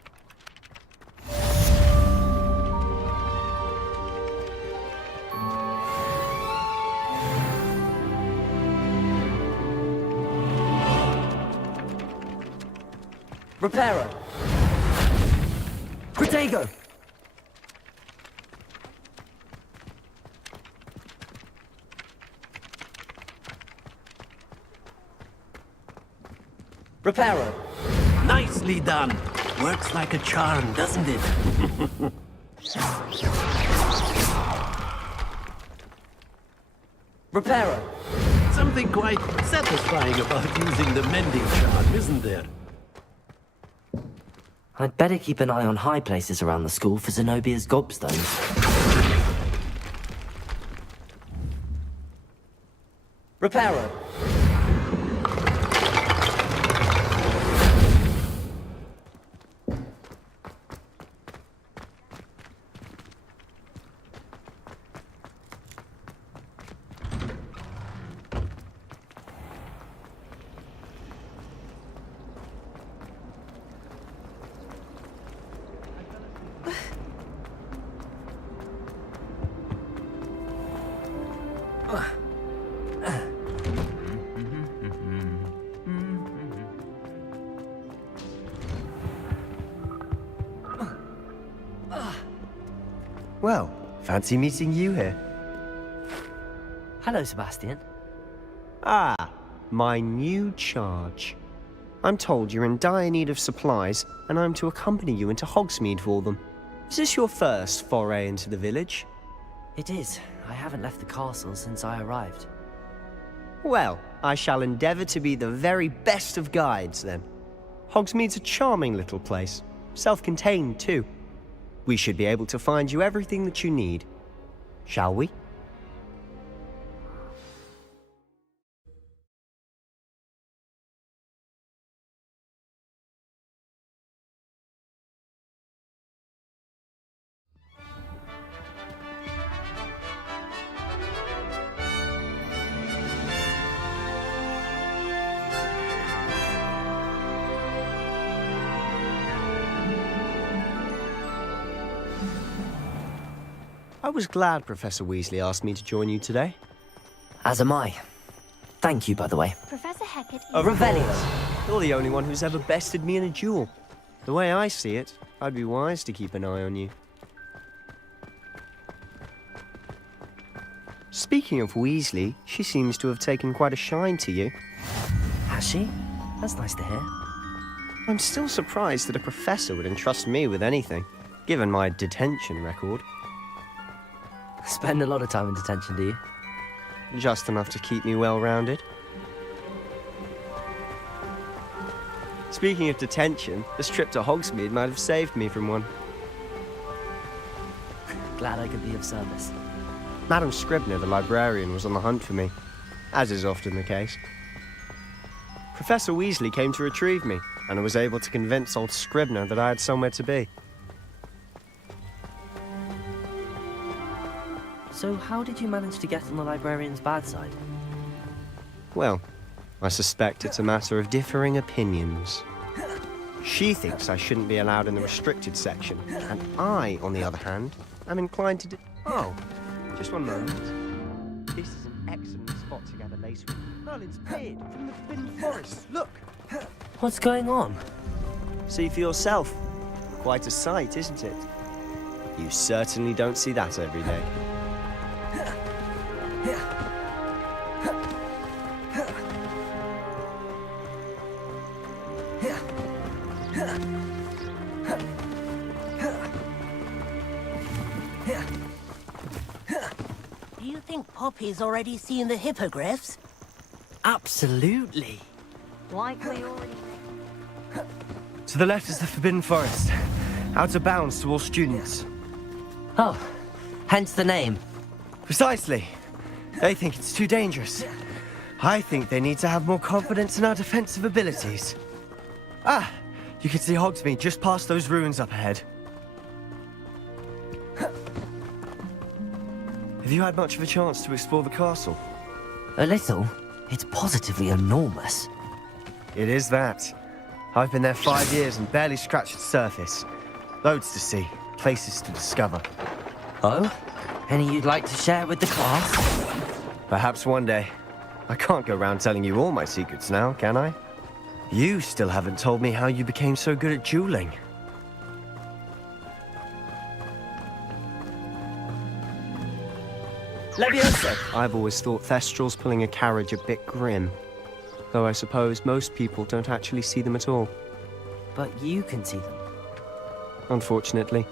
Reparo! Protego! Reparo! Nicely done! Works like a charm, doesn't it? Reparo! Something quite satisfying about using the mending charm, isn't there? I'd better keep an eye on high places around the school for Zenobia's gobstones. Reparo! Well, fancy meeting you here. Hello, Sebastian. Ah, my new charge. I'm told you're in dire need of supplies, and I'm to accompany you into Hogsmeade for them. Is this your first foray into the village? It is. I haven't left the castle since I arrived. Well, I shall endeavour to be the very best of guides, then. Hogsmeade's a charming little place. Self-contained, too. We should be able to find you everything that you need. Shall we? I was glad Professor Weasley asked me to join you today. As am I. Thank you, by the way. Professor Hecat... Revelio! You're the only one who's ever bested me in a duel. The way I see it, I'd be wise to keep an eye on you. Speaking of Weasley, she seems to have taken quite a shine to you. Has she? That's nice to hear. I'm still surprised that a professor would entrust me with anything, given my detention record. Spend a lot of time in detention, do you? Just enough to keep me well-rounded. Speaking of detention, this trip to Hogsmeade might have saved me from one. Glad I could be of service. Madam Scribner, the librarian, was on the hunt for me, as is often the case. Professor Weasley came to retrieve me, and I was able to convince old Scribner that I had somewhere to be. So how did you manage to get on the librarian's bad side? Well, I suspect it's a matter of differing opinions. She thinks I shouldn't be allowed in the restricted section, and I, on the other hand, am inclined to Oh, just one moment. This is an excellent spot to gather lace with. Merlin's beard from the Forbidden Forest, look! What's going on? See for yourself. Quite a sight, isn't it? You certainly don't see that every day. Do you think Poppy's already seen the hippogriffs? Absolutely. Likely already. To the left is the Forbidden Forest. Out of bounds to all students. Oh, hence the name. Precisely. They think it's too dangerous. I think they need to have more confidence in our defensive abilities. Ah, you can see Hogsmeade just past those ruins up ahead. Have you had much of a chance to explore the castle? A little. It's positively enormous. It is that. I've been there 5 years and barely scratched the surface. Loads to see, places to discover. Oh? Any you'd like to share with the class? Perhaps one day. I can't go around telling you all my secrets now, can I? You still haven't told me how you became so good at dueling. Leviosa! I've always thought Thestrals pulling a carriage a bit grim. Though I suppose most people don't actually see them at all. But you can see them. Unfortunately.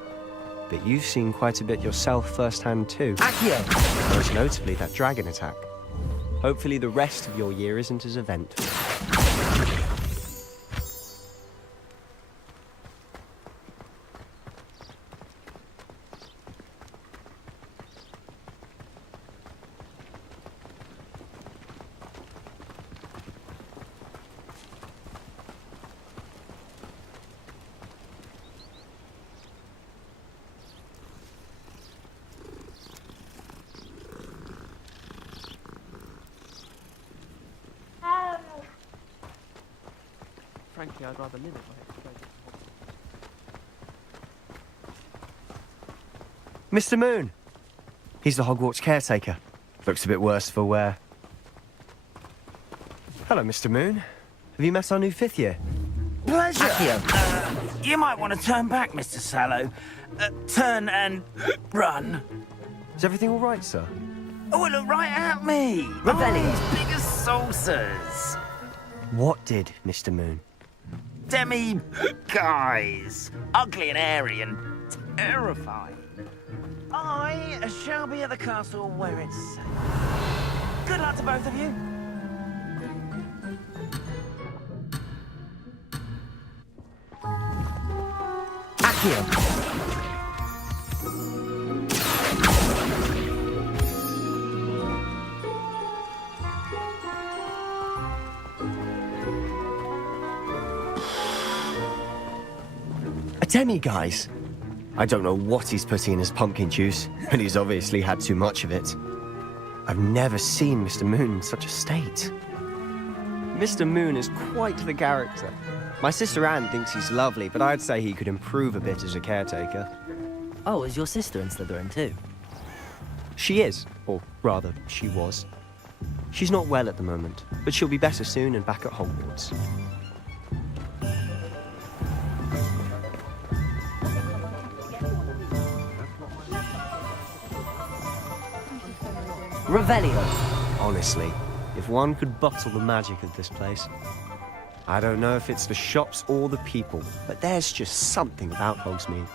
But you've seen quite a bit yourself firsthand too. Accio! Most notably that dragon attack. Hopefully the rest of your year isn't as eventful. Frankly, I'd rather live at my exposure. Mr. Moon! He's the Hogwarts caretaker. Looks a bit worse for wear. Hello, Mr. Moon. Have you met our new 5th year? Pleasure. You might want to turn back, Mr. Sallow. Turn and run. Is everything all right, sir? Oh, look right at me. Revelli. As big as saucers. What did, Mr. Moon? Demi-guys. Ugly and airy and terrifying. I shall be at the castle where it's safe. Good luck to both of you. Accio! A demi-guise? I don't know what he's putting in his pumpkin juice, but he's obviously had too much of it. I've never seen Mr. Moon in such a state. Mr. Moon is quite the character. My sister Anne thinks he's lovely, but I'd say he could improve a bit as a caretaker. Oh, is your sister in Slytherin too? She is, or rather, she was. She's not well at the moment, but she'll be better soon and back at Hogwarts. Revelio. Honestly, if one could bottle the magic of this place. I don't know if it's the shops or the people, but there's just something about Hogsmeade.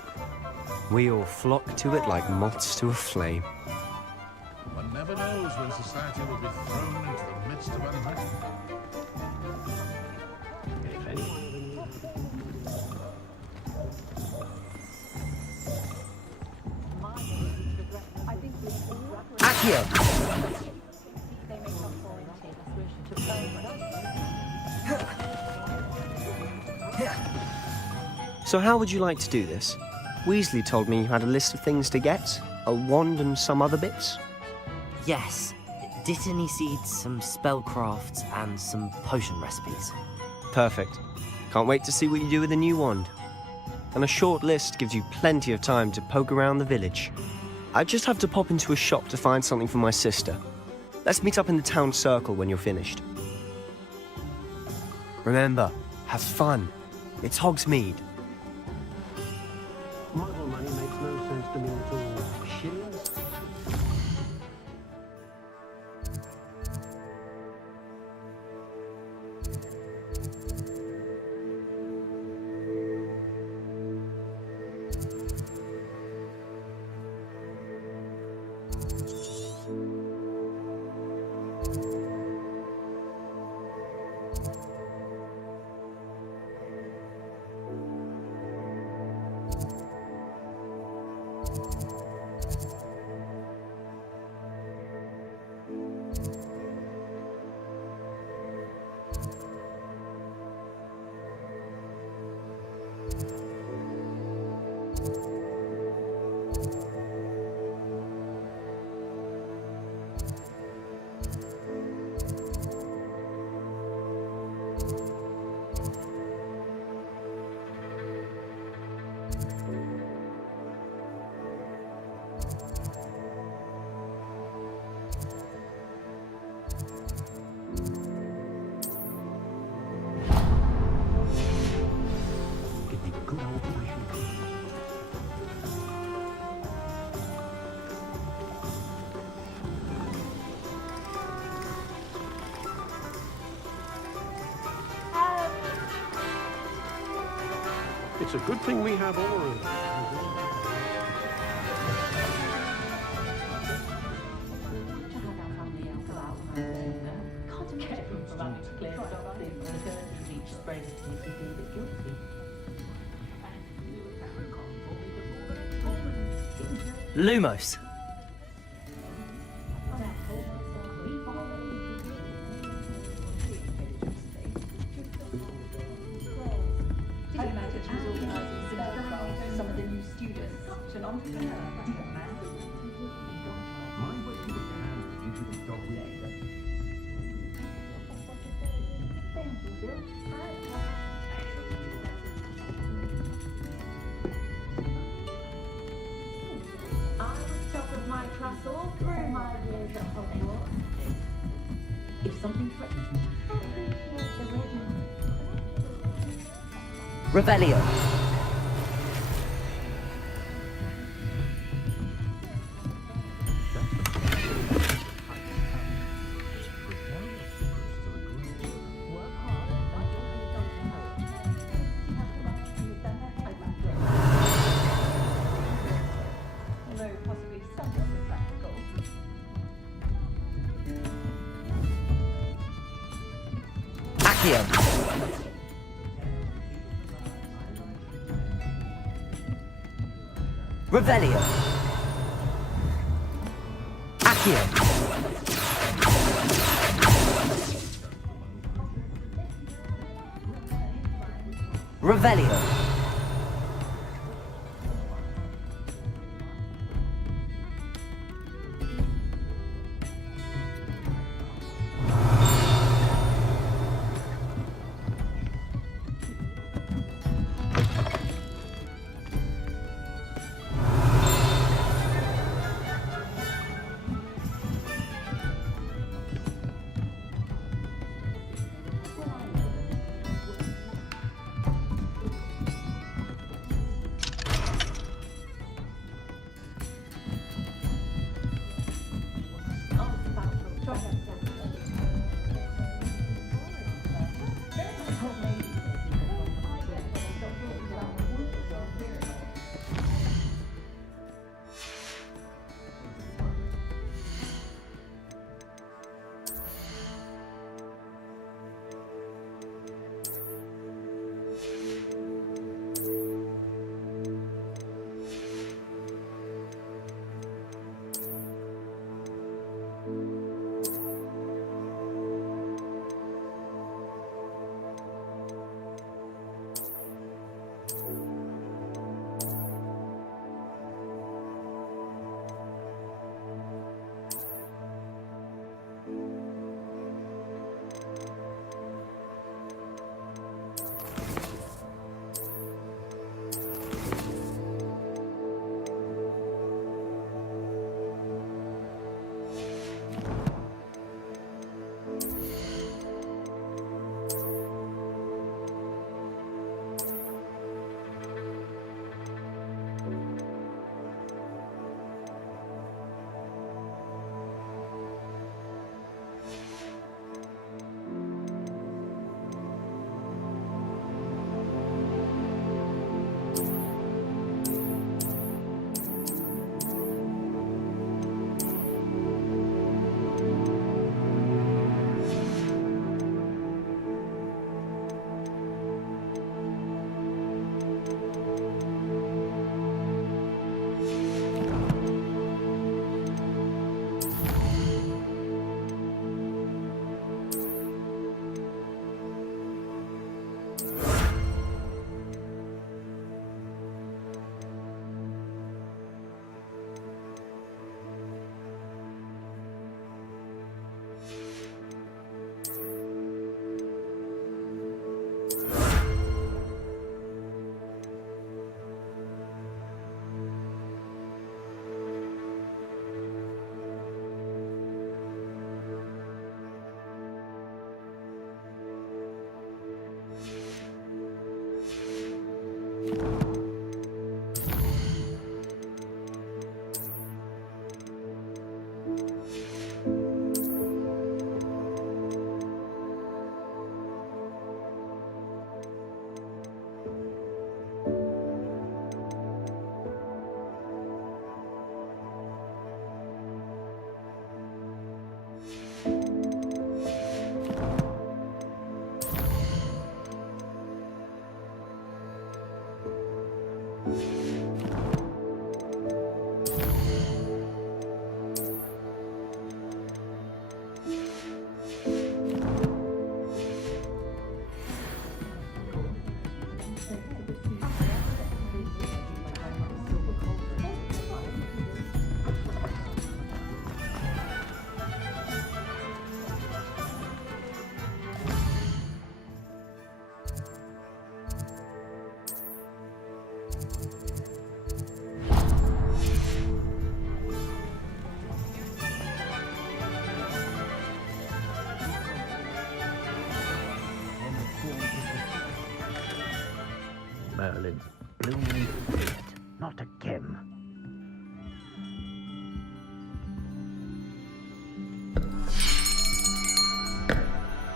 We all flock to it like moths to a flame. never knows when society will be thrown into the midst of unrest. If anyone Accio! So how would you like to do this? Weasley told me you had a list of things to get, a wand and some other bits. Yes. Dittany seeds, some spellcrafts, and some potion recipes. Perfect. Can't wait to see what you do with the new wand. And a short list gives you plenty of time to poke around the village. I just have to pop into a shop to find something for my sister. Let's meet up in the town circle when you're finished. Remember, have fun. It's Hogsmeade. Muggle money makes no sense to me at all. Shillings? It's a good thing we have Aura. Lumos. Some of the new students. I was top of my class all through my years at Hogwarts. If something threatens me, Revelio. although possibly somewhat impractical. Accio. Revelio. Accio. Revelio.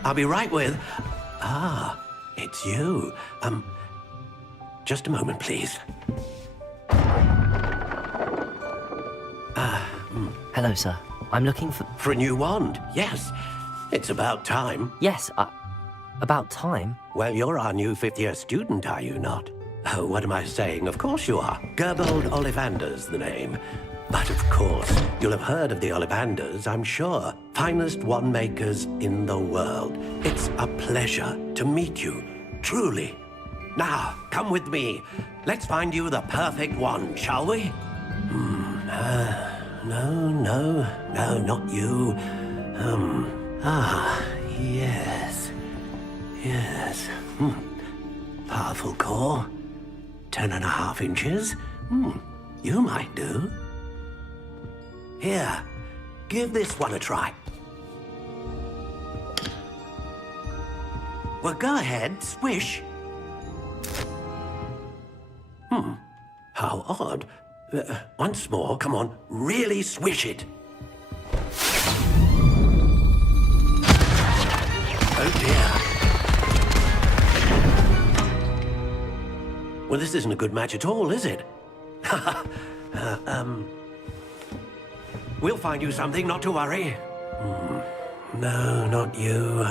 I'll be right with... Ah, it's you. Just a moment, please. Hello, sir. I'm looking for... For a new wand, yes. It's about time. Yes, about time? Well, you're our new fifth-year student, are you not? Oh, what am I saying? Of course you are. Gerbold Ollivander's the name. But of course, you'll have heard of the Ollivanders, I'm sure. Finest wand makers in the world. It's a pleasure to meet you, truly. Now, come with me. Let's find you the perfect wand, shall we? No, not you. Yes. Powerful core. 10.5 inches. You might do. Here, give this one a try. Well, go ahead, swish. How odd. Once more, come on, really swish it. Oh dear. Well, this isn't a good match at all, is it? We'll find you something, not to worry. No, not you.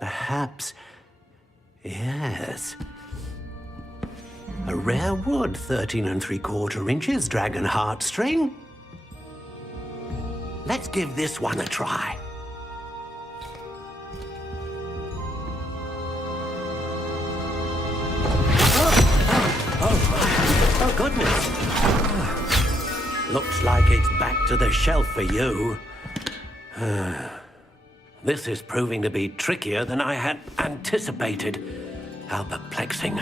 Perhaps... Yes. A rare wood, 13 3/4 inches, dragon heartstring. Let's give this one a try. Oh, goodness. Looks like it's back to the shelf for you. This is proving to be trickier than I had anticipated. How perplexing.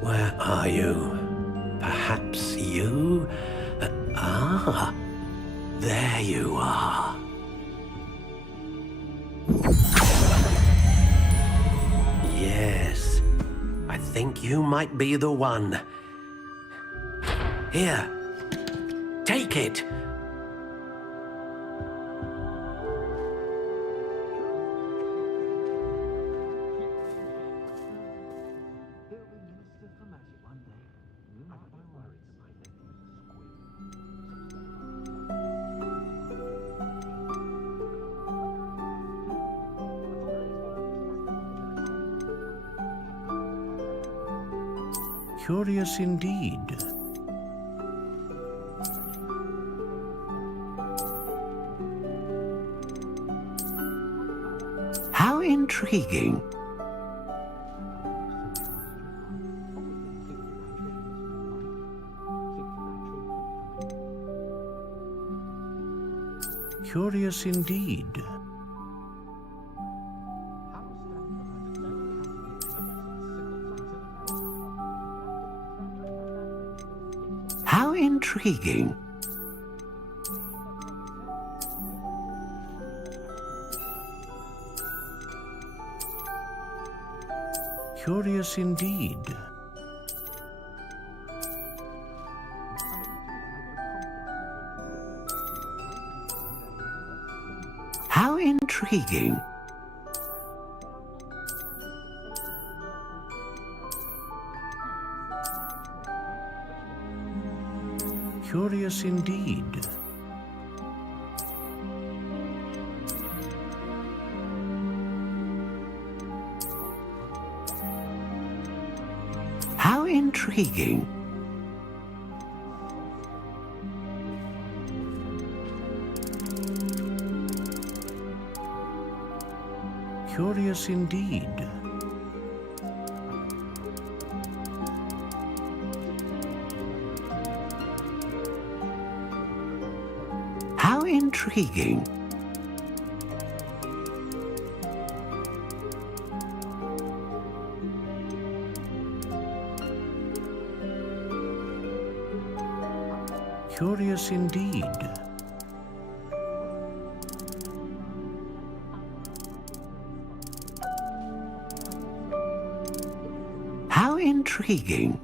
Where are you? Perhaps you? There you are. Yes, I think you might be the one. Here, take it. Curious indeed. How intriguing. Curious indeed. How intriguing. Curious indeed. How intriguing. Curious indeed. How intriguing. Curious indeed. How intriguing. Curious indeed. How intriguing.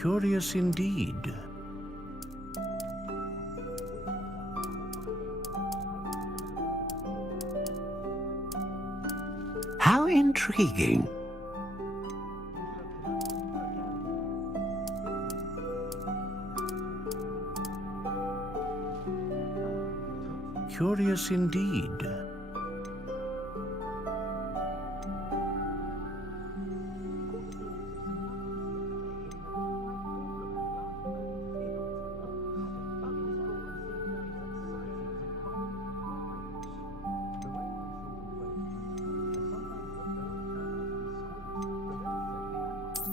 Curious indeed. How intriguing. Curious indeed.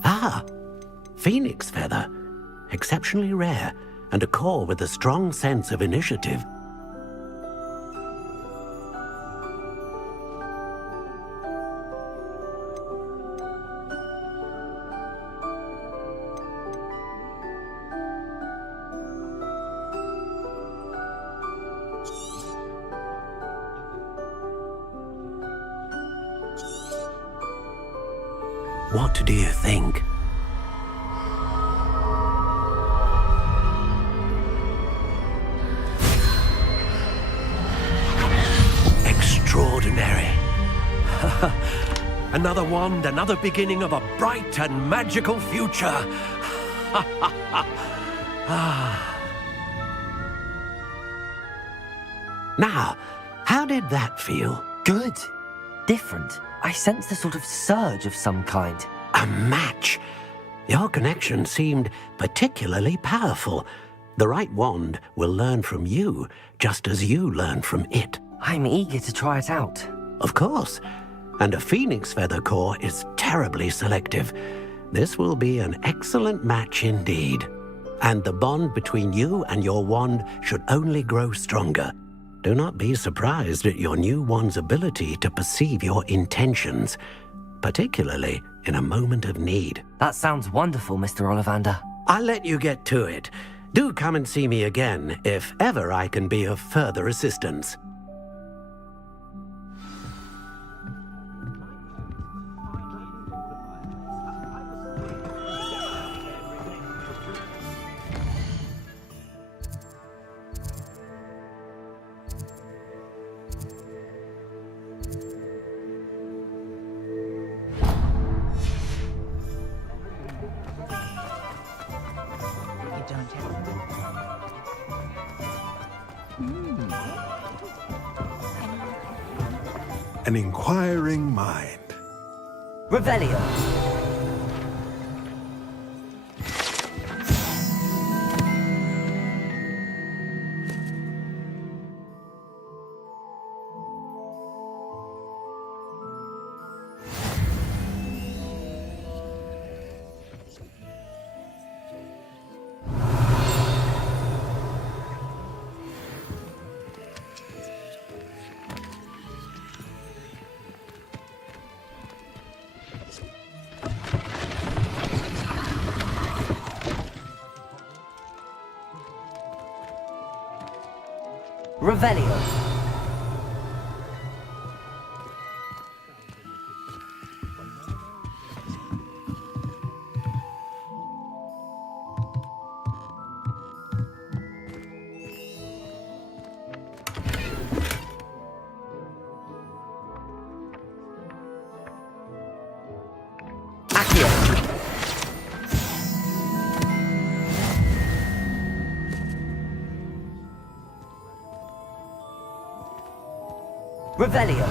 Ah, phoenix feather. Exceptionally rare, and a core with a strong sense of initiative. What do you think? Extraordinary. Another wand, another beginning of a bright and magical future. Now, how did that feel? Good. Different. I sensed a sort of surge of some kind. A match. Your connection seemed particularly powerful. The right wand will learn from you, just as you learn from it. I'm eager to try it out. Of course. And a phoenix feather core is terribly selective. This will be an excellent match indeed. And the bond between you and your wand should only grow stronger. Do not be surprised at your new wand's ability to perceive your intentions, particularly in a moment of need. That sounds wonderful, Mr. Ollivander. I'll let you get to it. Do come and see me again if ever I can be of further assistance. An inquiring mind. Revelio. Revelio. Accio. Revelio.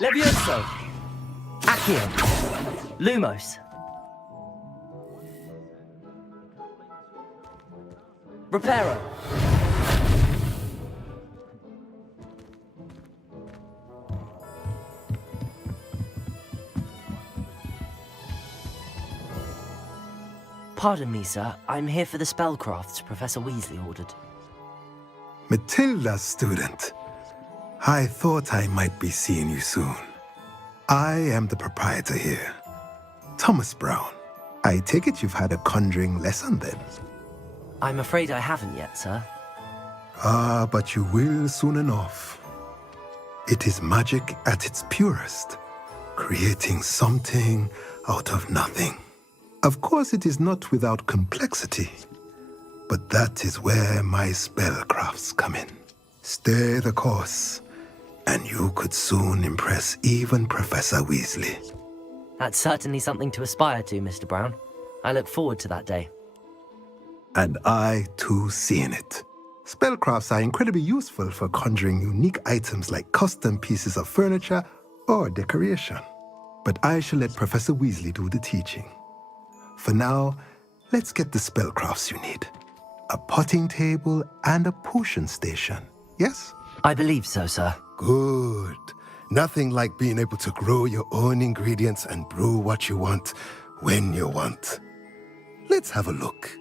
Levioso. Accio. Lumos. Reparo. Pardon me, sir. I'm here for the spellcrafts Professor Weasley ordered. Matilda's student. I thought I might be seeing you soon. I am the proprietor here, Thomas Brown. I take it you've had a conjuring lesson then? I'm afraid I haven't yet, sir. Ah, but you will soon enough. It is magic at its purest, creating something out of nothing. Of course, it is not without complexity, but that is where my spellcrafts come in. Stay the course, and you could soon impress even Professor Weasley. That's certainly something to aspire to, Mr. Brown. I look forward to that day. And I, too, see in it. Spellcrafts are incredibly useful for conjuring unique items like custom pieces of furniture or decoration. But I shall let Professor Weasley do the teaching. For now, let's get the spellcrafts you need. A potting table and a potion station, yes? I believe so, sir. Good. Nothing like being able to grow your own ingredients and brew what you want when you want. Let's have a look.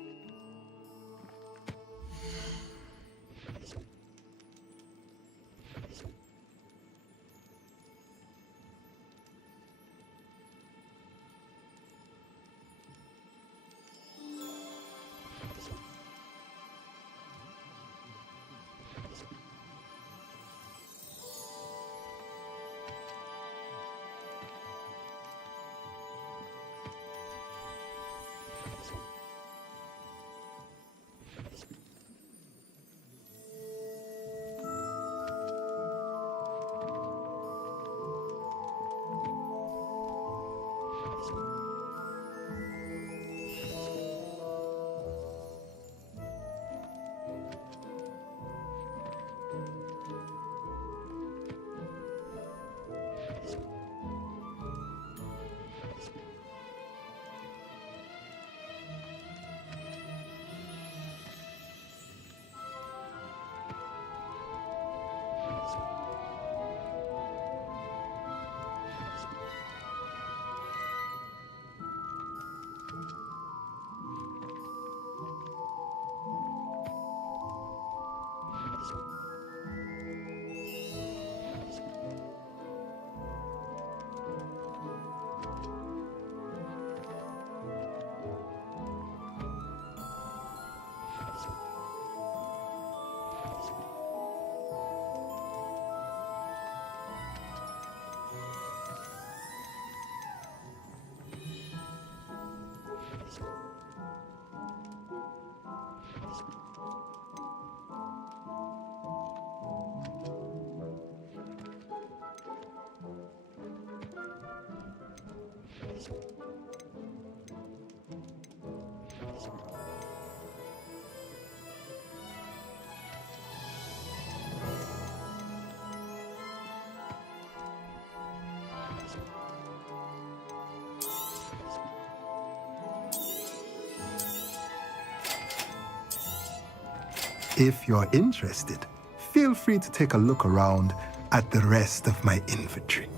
If you're interested, feel free to take a look around at the rest of my inventory.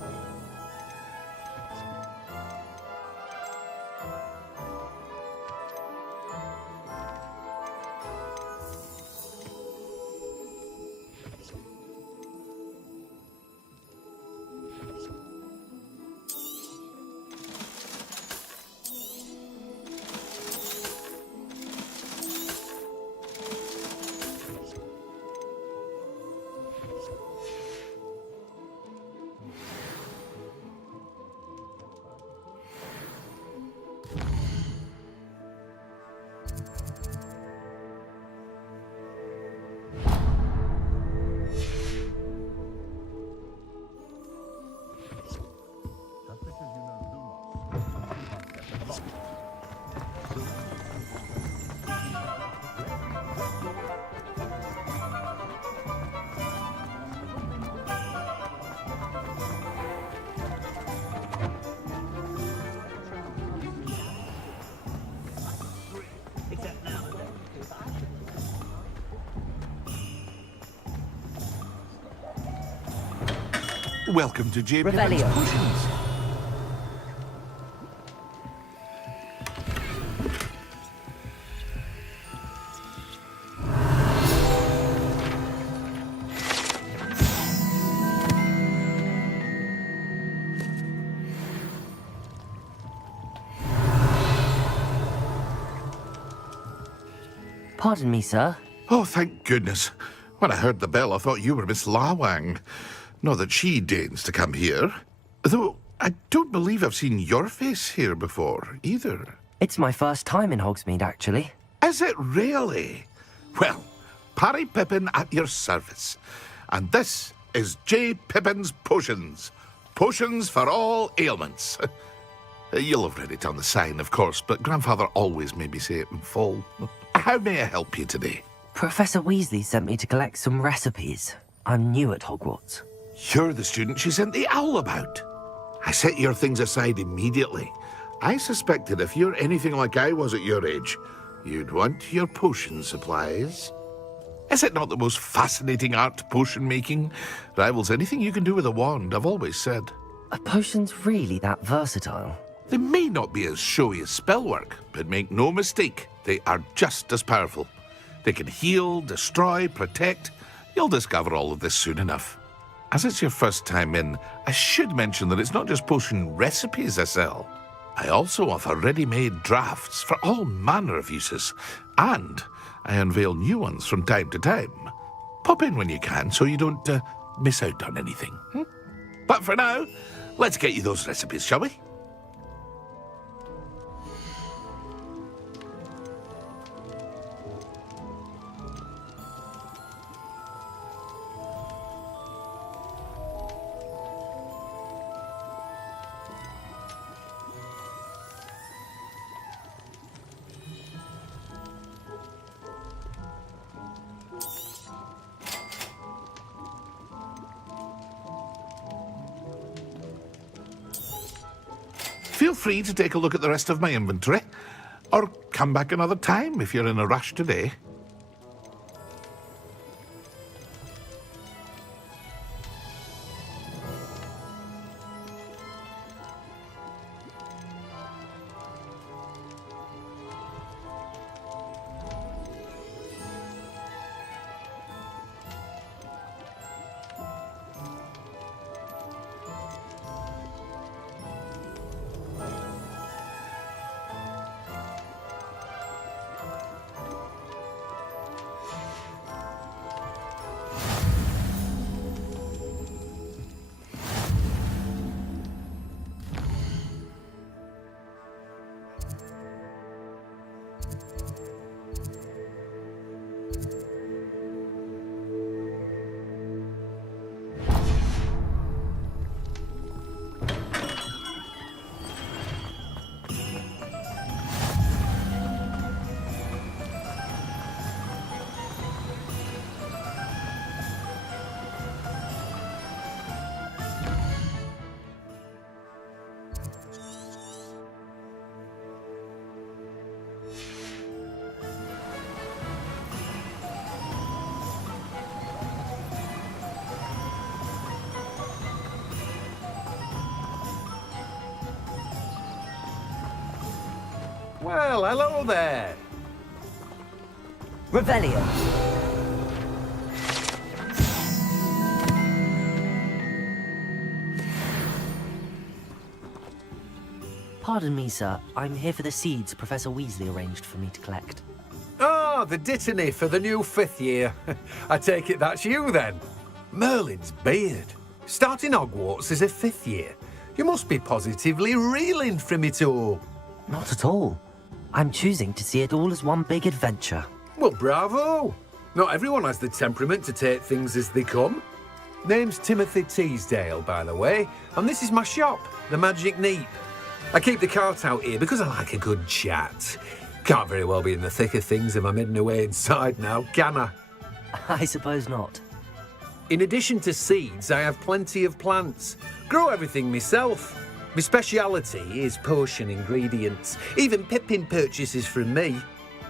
Welcome to JP Revelio. Potions. Pardon me, sir. Oh, thank goodness. When I heard the bell, I thought you were Miss Lawang. Not that she deigns to come here. Though I don't believe I've seen your face here before, either. It's my first time in Hogsmeade, actually. Is it really? Well, Parry Pippin at your service. And this is J. Pippin's Potions. Potions for all ailments. You'll have read it on the sign, of course, but Grandfather always made me say it in full. How may I help you today? Professor Weasley sent me to collect some recipes. I'm new at Hogwarts. You're the student she sent the owl about. I set your things aside immediately. I suspected if you're anything like I was at your age, you'd want your potion supplies. Is it not the most fascinating art, potion making? Rivals anything you can do with a wand, I've always said. Are potions really that versatile? They may not be as showy as spellwork, but make no mistake, they are just as powerful. They can heal, destroy, protect. You'll discover all of this soon enough. As it's your first time in, I should mention that it's not just potion recipes I sell. I also offer ready-made drafts for all manner of uses, and I unveil new ones from time to time. Pop in when you can so you don't miss out on anything. But for now, let's get you those recipes, shall we? Feel free to take a look at the rest of my inventory, or come back another time if you're in a rush today. Well, hello there. Revelio. Pardon me, sir. I'm here for the seeds Professor Weasley arranged for me to collect. Ah, the dittany for the new 5th year. I take it that's you, then. Merlin's beard. Starting Hogwarts as a 5th year. You must be positively reeling from it all. Not at all. I'm choosing to see it all as one big adventure. Well, bravo. Not everyone has the temperament to take things as they come. Name's Timothy Teasdale, by the way, and this is my shop, the Magic Neep. I keep the cart out here because I like a good chat. Can't very well be in the thick of things if I'm hidden away inside now, can I? I suppose not. In addition to seeds, I have plenty of plants. Grow everything myself. My speciality is potion ingredients. Even Pippin purchases from me.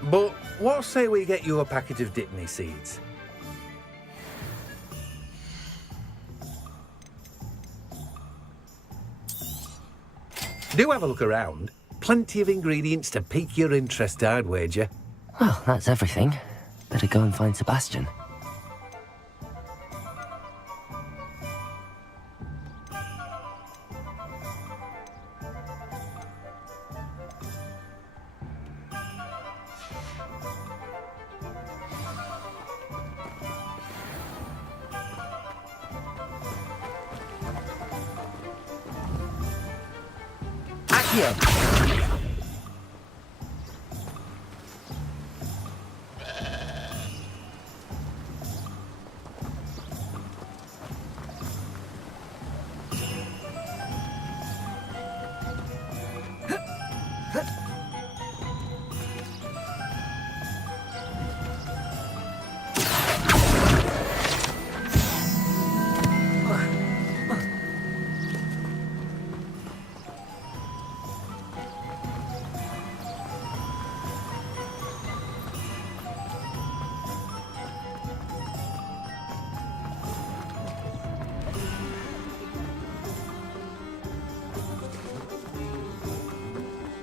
But what say we get you a packet of Dittany seeds? Do have a look around. Plenty of ingredients to pique your interest, I'd wager. Well, that's everything. Better go and find Sebastian. Accio!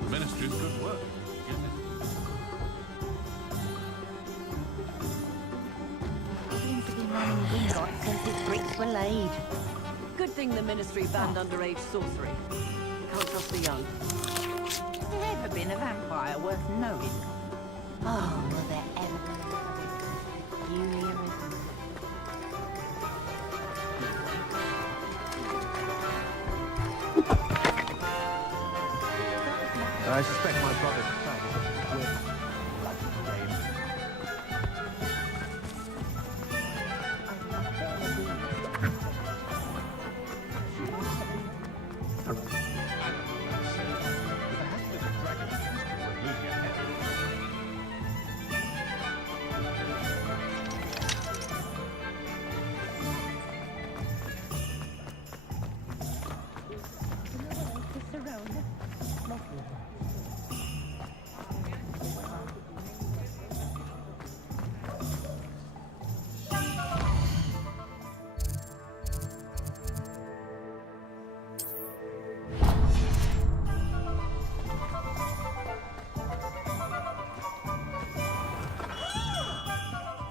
The Ministry's good work. Seems to be running Gringotts since his bricks were laid. Good thing the Ministry banned underage sorcery. You can't trust the young. Has there ever been a vampire worth knowing? Oh, will there ever be? You hear it? I suspect my brother's plan will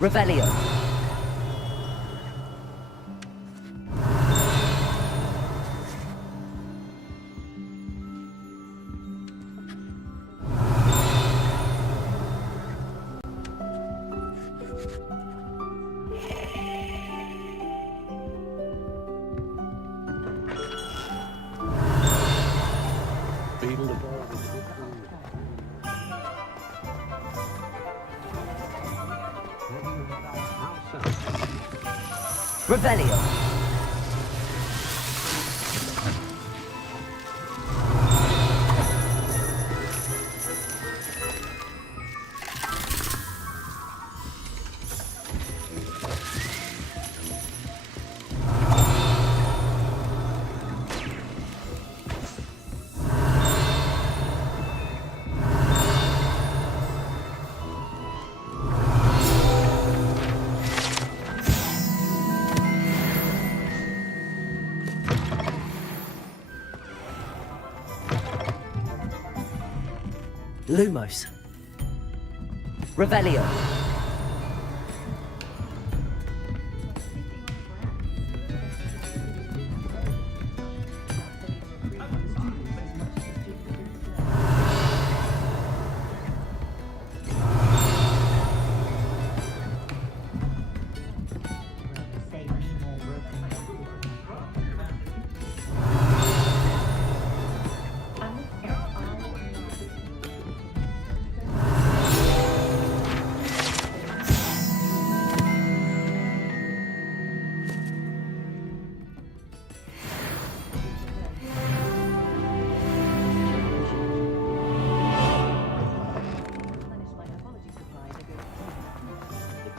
Revelio. Revelio. Lumos. Revelio.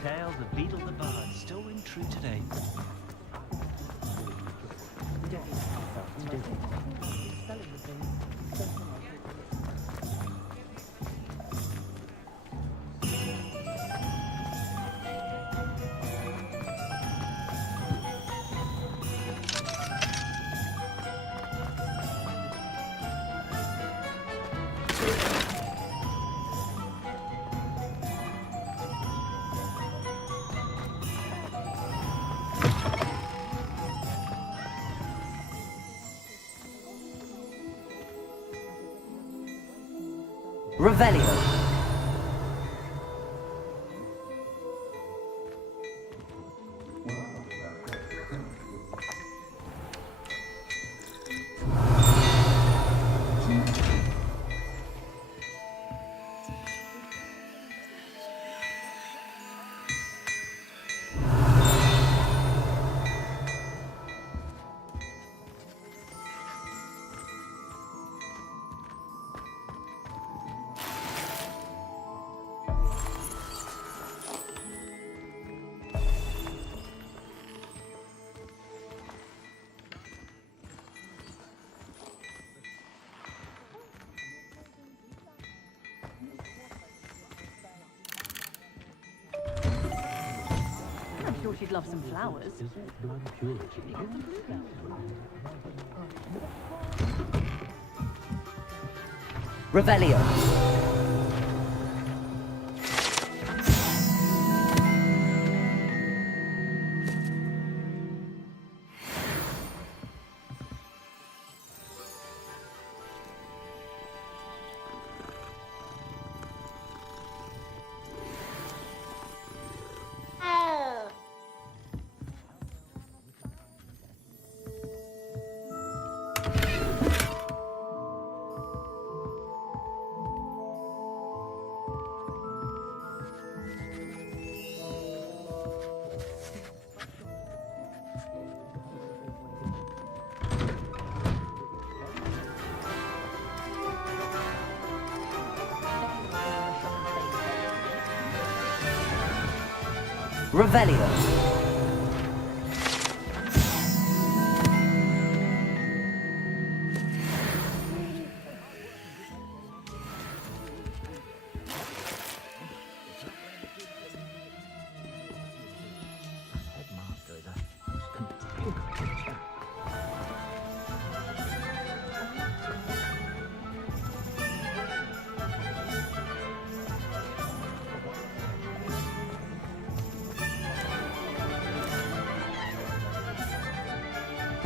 Tales of Beetle the Bard still ring true today. Revelio. she'd love some flowers. Revelio. Revelio.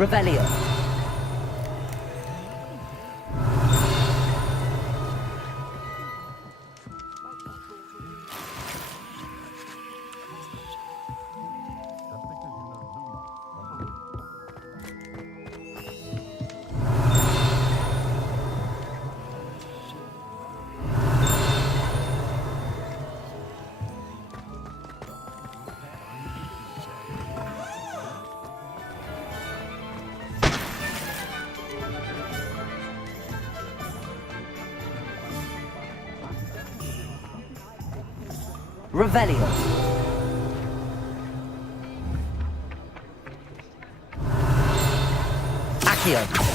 Revelio. Revelio. Accio.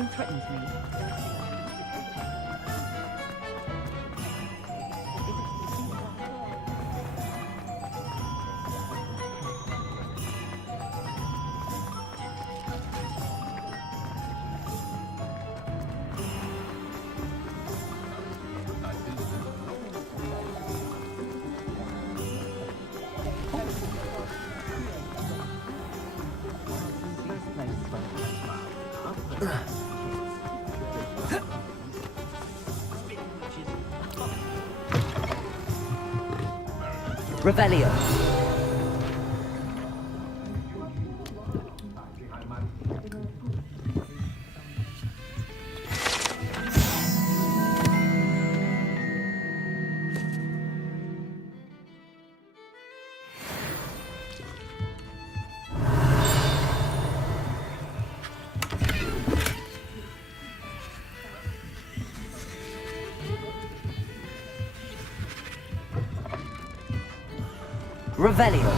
Something threatens me. Revelio. Revelio.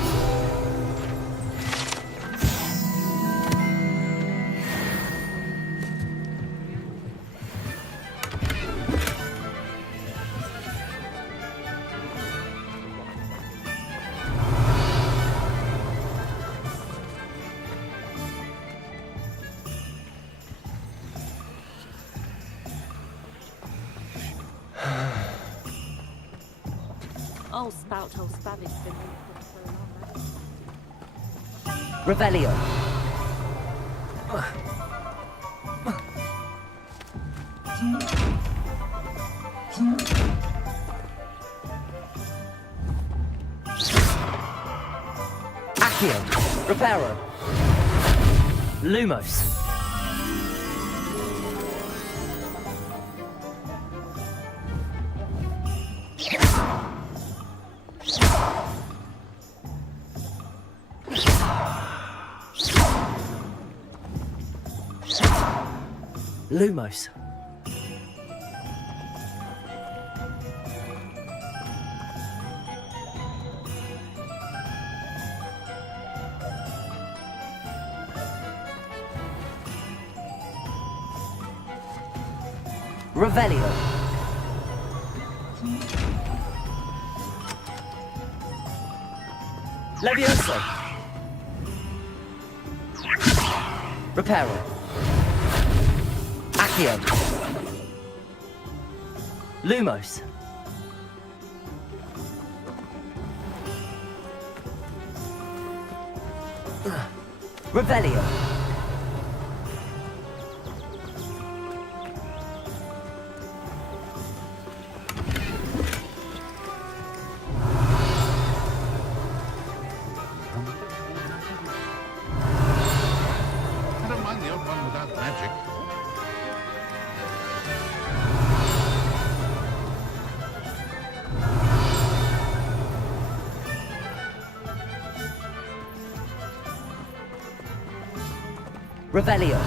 Old spout, old spabby's been so long. Revelio. Accio. Reparo. Lumos. Lumos. Revelio. Levioso. Reparo. Accio. Lumos. Revelio. I don't mind the odd one without magic. Revelio.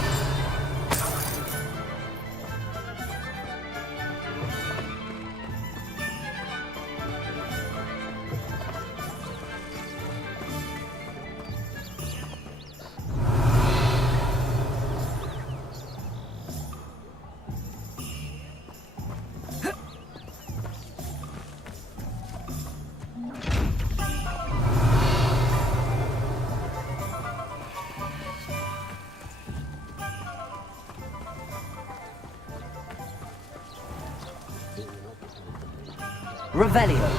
Revelio.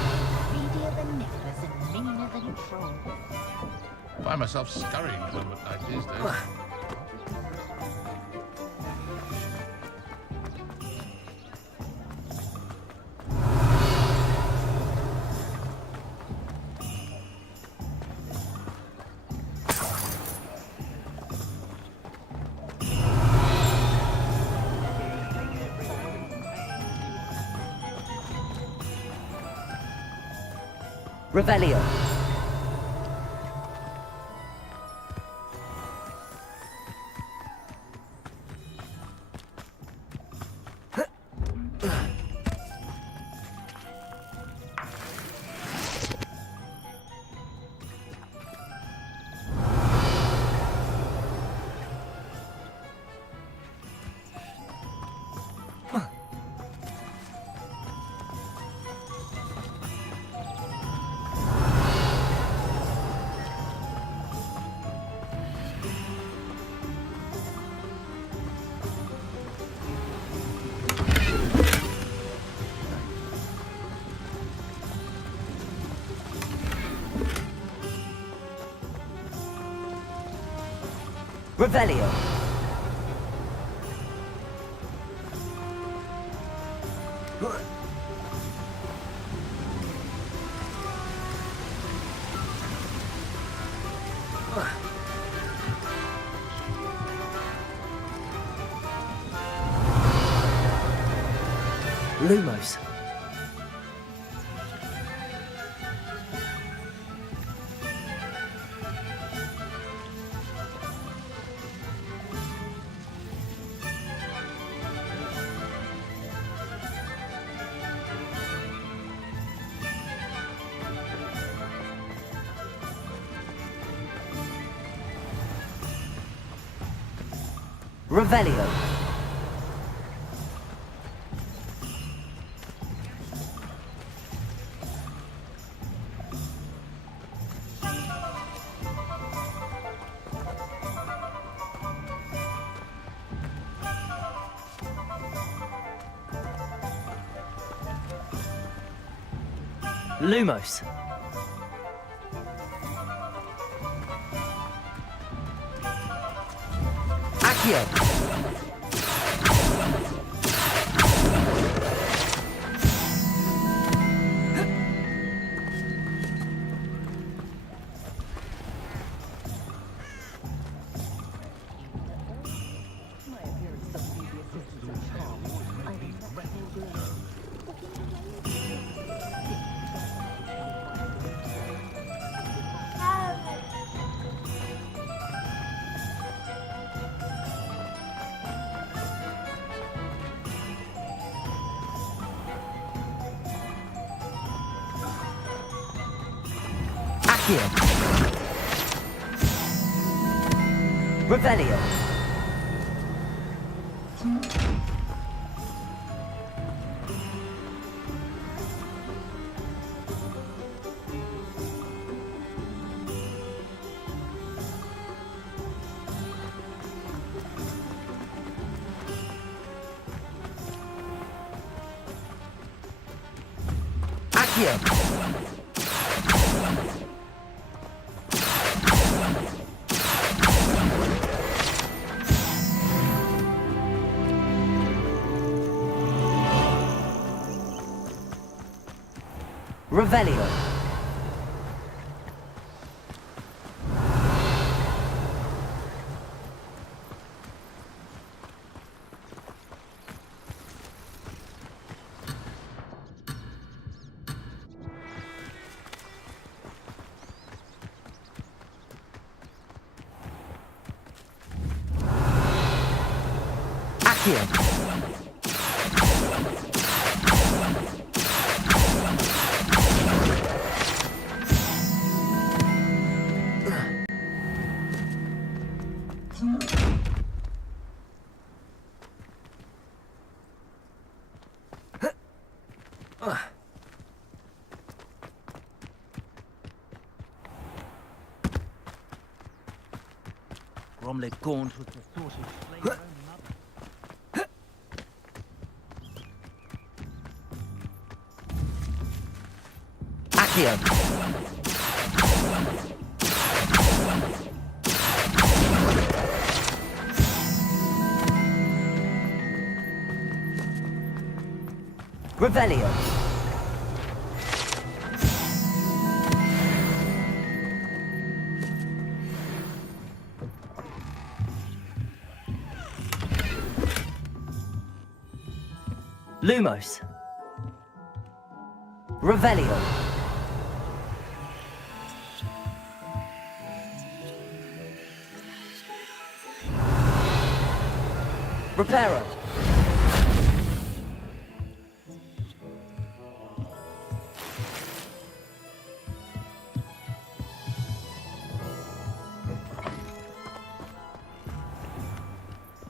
Greedier than nippers and meaner than a troll. Find myself scurrying home at night these days. Revelio. Revelio. Lumos. Revelio. Lumos. Accio. Accio. Revelio. Accio. Revelio. Accio. Bromley Gaunt was the sort of slave her own mother. Accio. Revelio. Lumos. Revelio. Reparo.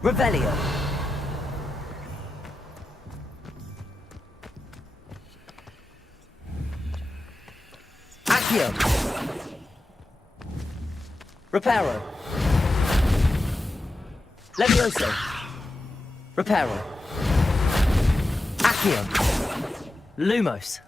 Revelio. Accio. Reparo. Levioso. Reparo. Accio. Lumos.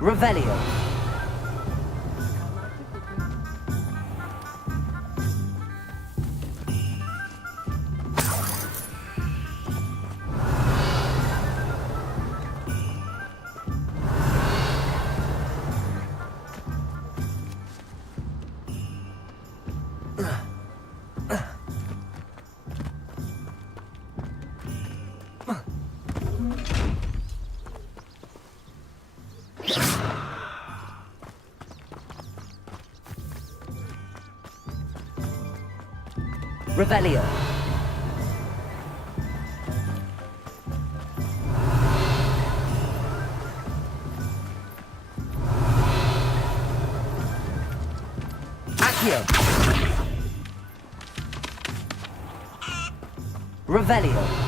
Revelio. Revelio. Accio. Revelio.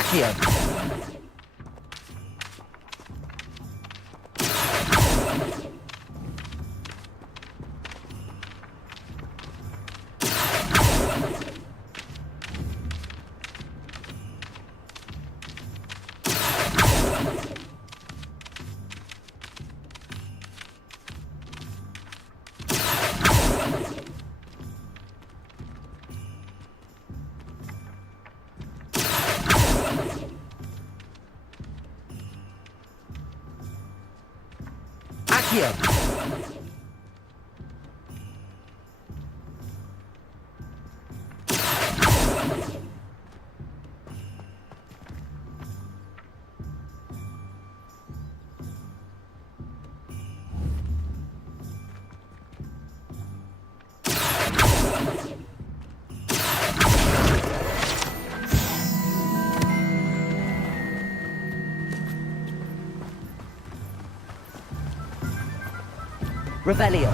Accio. Accio. Revelio.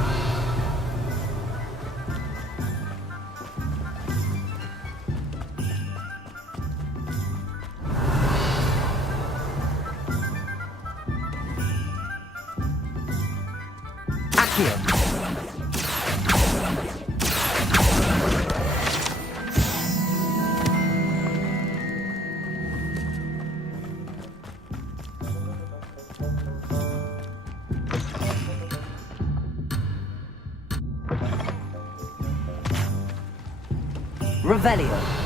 Accio. Revelio.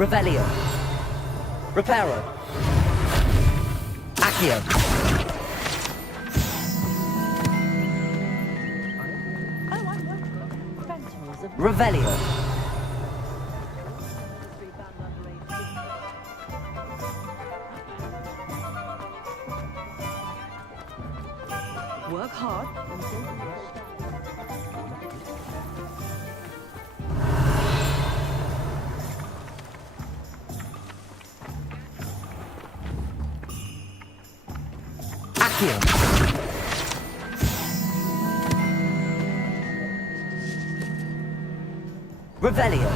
Revelio. Reparo. Accio. Revelio. Work hard and Accio. Revelio.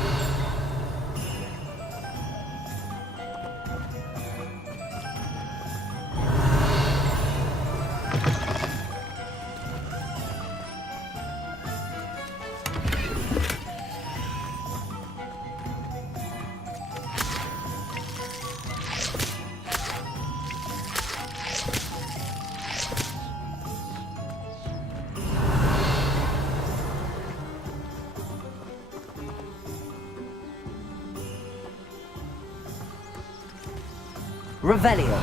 Revelio.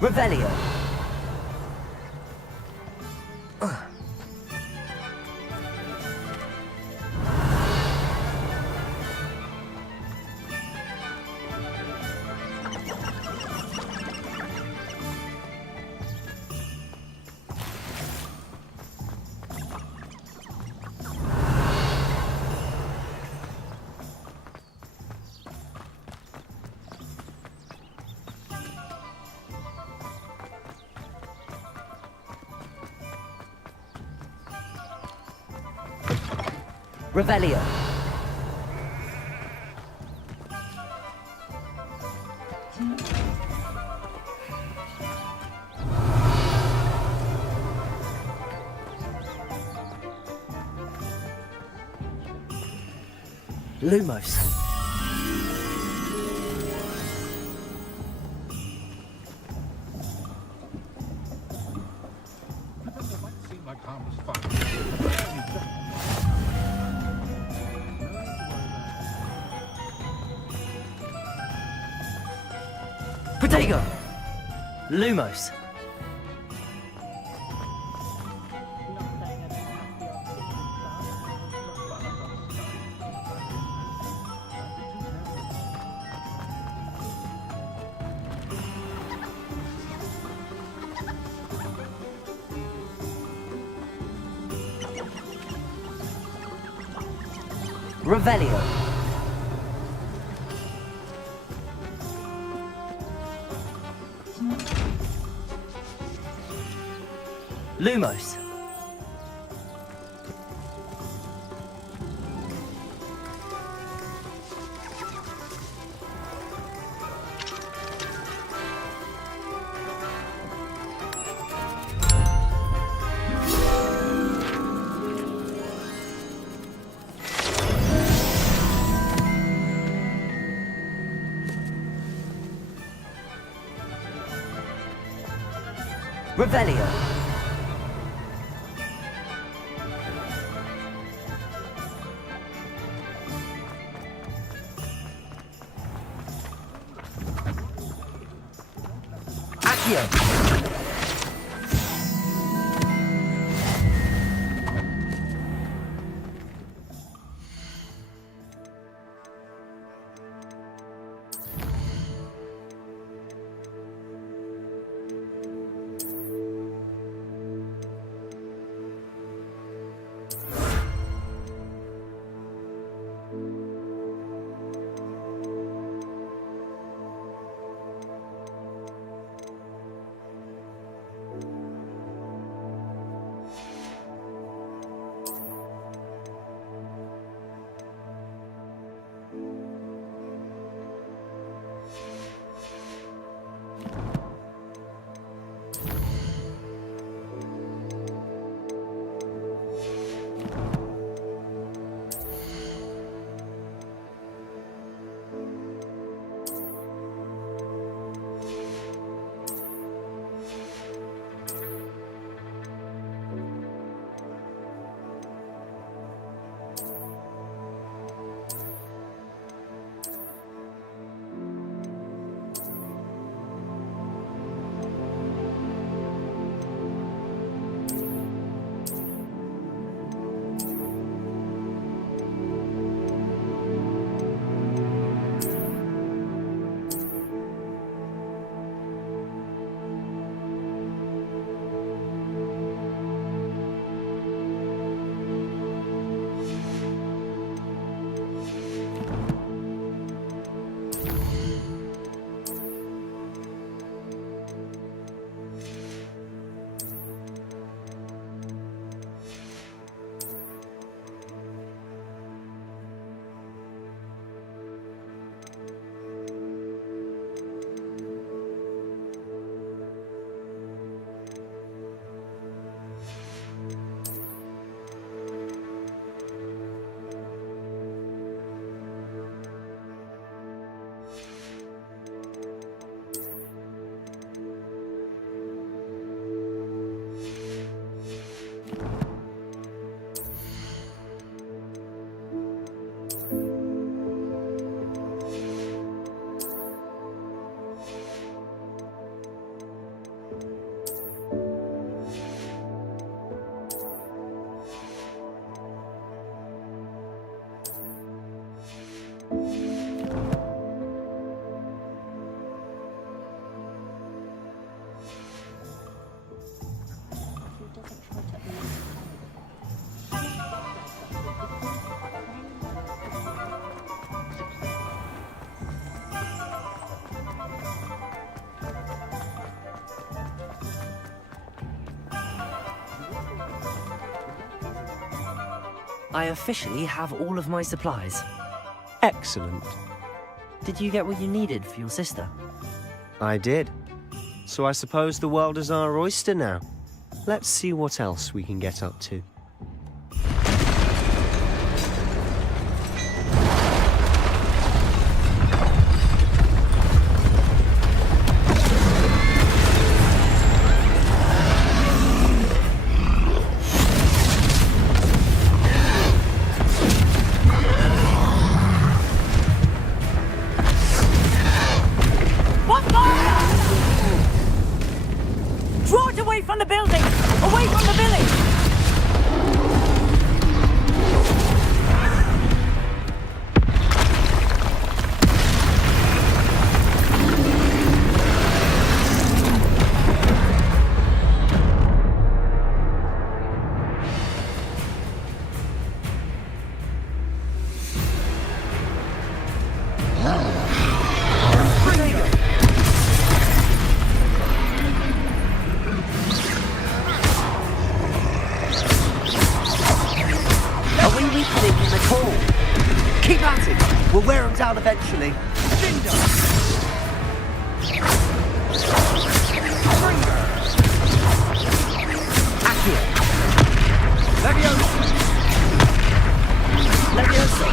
Revelio. Revelio. Lumos. Protego. Lumos. Revelio. Lumos. Revelio. Accio. I officially have all of my supplies. Excellent. Did you get what you needed for your sister? I did. So I suppose the world is our oyster now. Let's see what else we can get up to. Draw it away from the building! Away from the village! Are we weakening him at all? Keep at it! We'll wear him down eventually. Accio! Leviosa! Leviosa!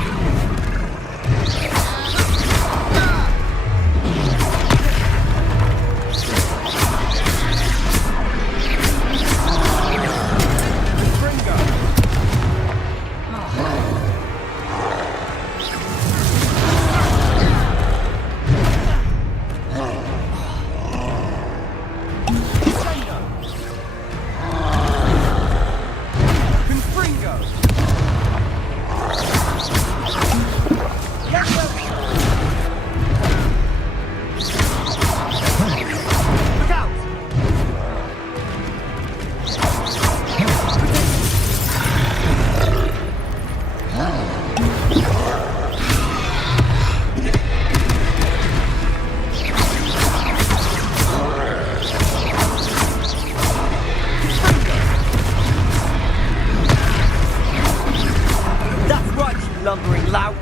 Lumbering lout.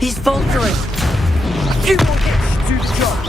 He's faltering. A few more hits to do the job.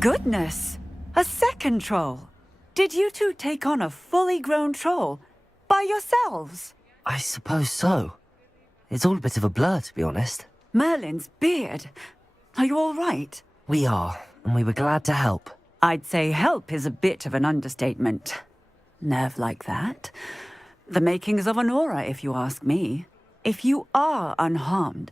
Goodness! A second troll! Did you two take on a fully grown troll? By yourselves? I suppose so. It's all a bit of a blur, to be honest. Merlin's beard. Are you all right? We are, and we were glad to help. I'd say help is a bit of an understatement. Nerve like that. The makings of an aura, if you ask me. If you are unharmed,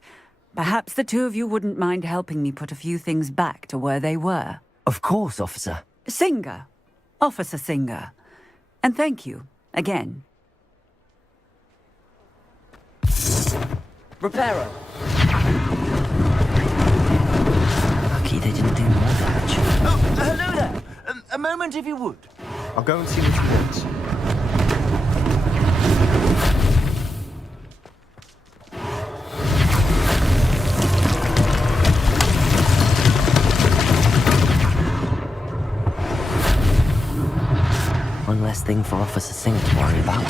perhaps the two of you wouldn't mind helping me put a few things back to where they were. Of course, officer. Singer. Officer Singer. And thank you, again. Reparo. Lucky they didn't do more damage. Oh, hello there. A moment if you would. I'll go and see what he wants. One less thing for Officer Singer to worry about.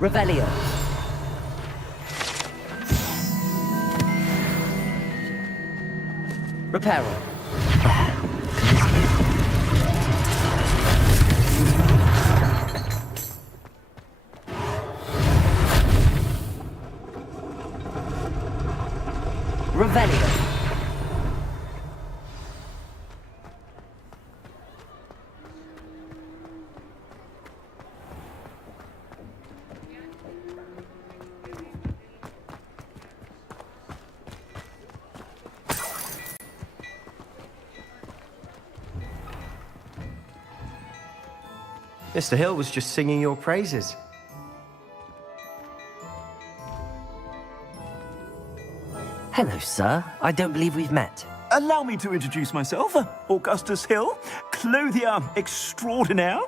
Revelio. Reparo. Revelio. Mr. Hill was just singing your praises. Hello, sir. I don't believe we've met. Allow me to introduce myself, Augustus Hill, clothier extraordinaire.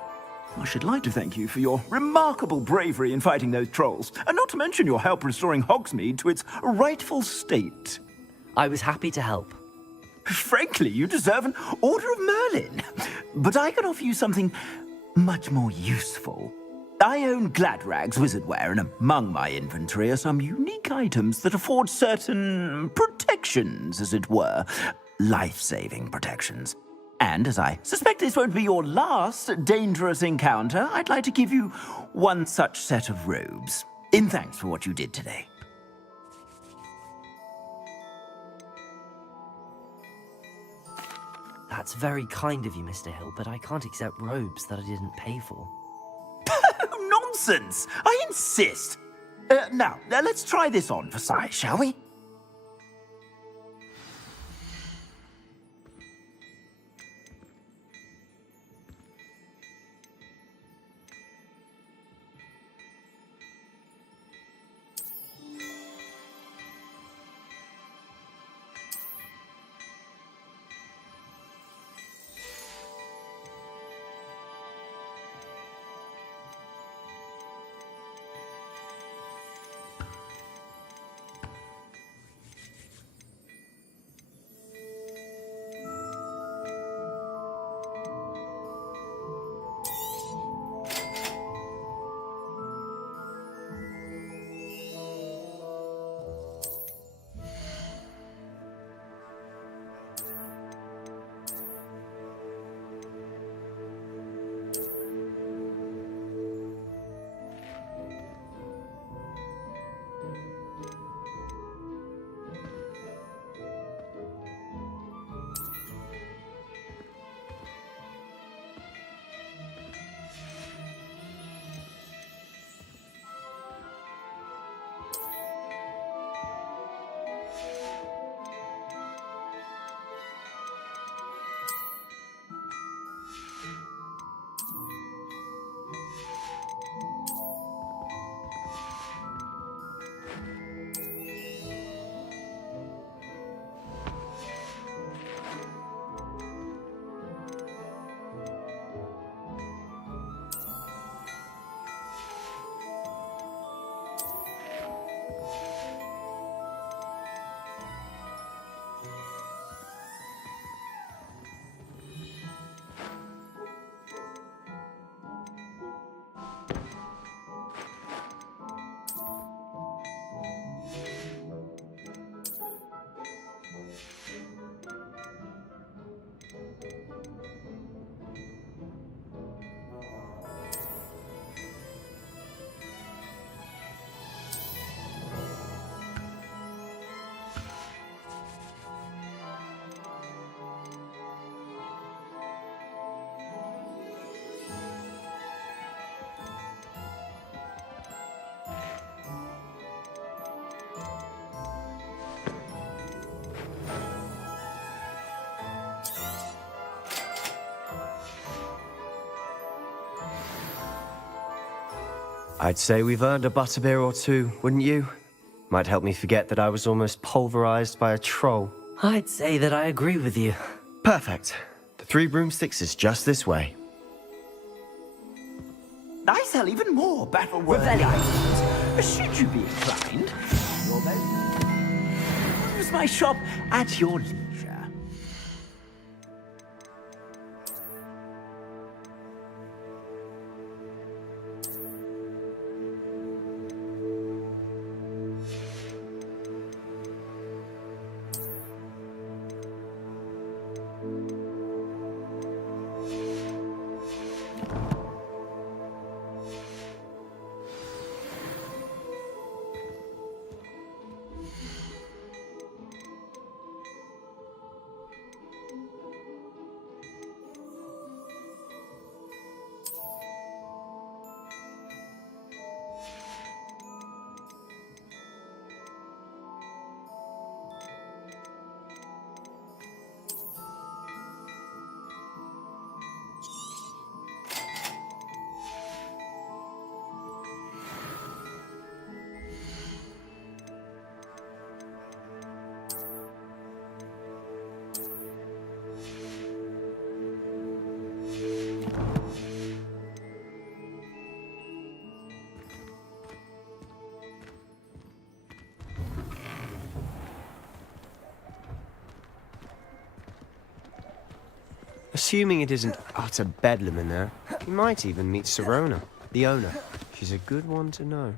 I should like to thank you for your remarkable bravery in fighting those trolls, and not to mention your help restoring Hogsmeade to its rightful state. I was happy to help. Frankly, you deserve an Order of Merlin. But I can offer you something much more useful. I own Gladrag's wizardware, and among my inventory are some unique items that afford certain protections, as it were. Life-saving protections. And as I suspect this won't be your last dangerous encounter, I'd like to give you one such set of robes, in thanks for what you did today. That's very kind of you, Mr. Hill, but I can't accept robes that I didn't pay for. Nonsense! I insist! Now, let's try this on for size, shall we? I'd say we've earned a butterbeer or two, wouldn't you? Might help me forget that I was almost pulverized by a troll. I'd say that I agree with you. Perfect. The 3 broomsticks is just this way. I sell even more battle-worthy items. Should you be inclined, you'll use my shop at your leisure. Assuming it isn't utter bedlam in there, you might even meet Sirona, the owner. She's a good one to know.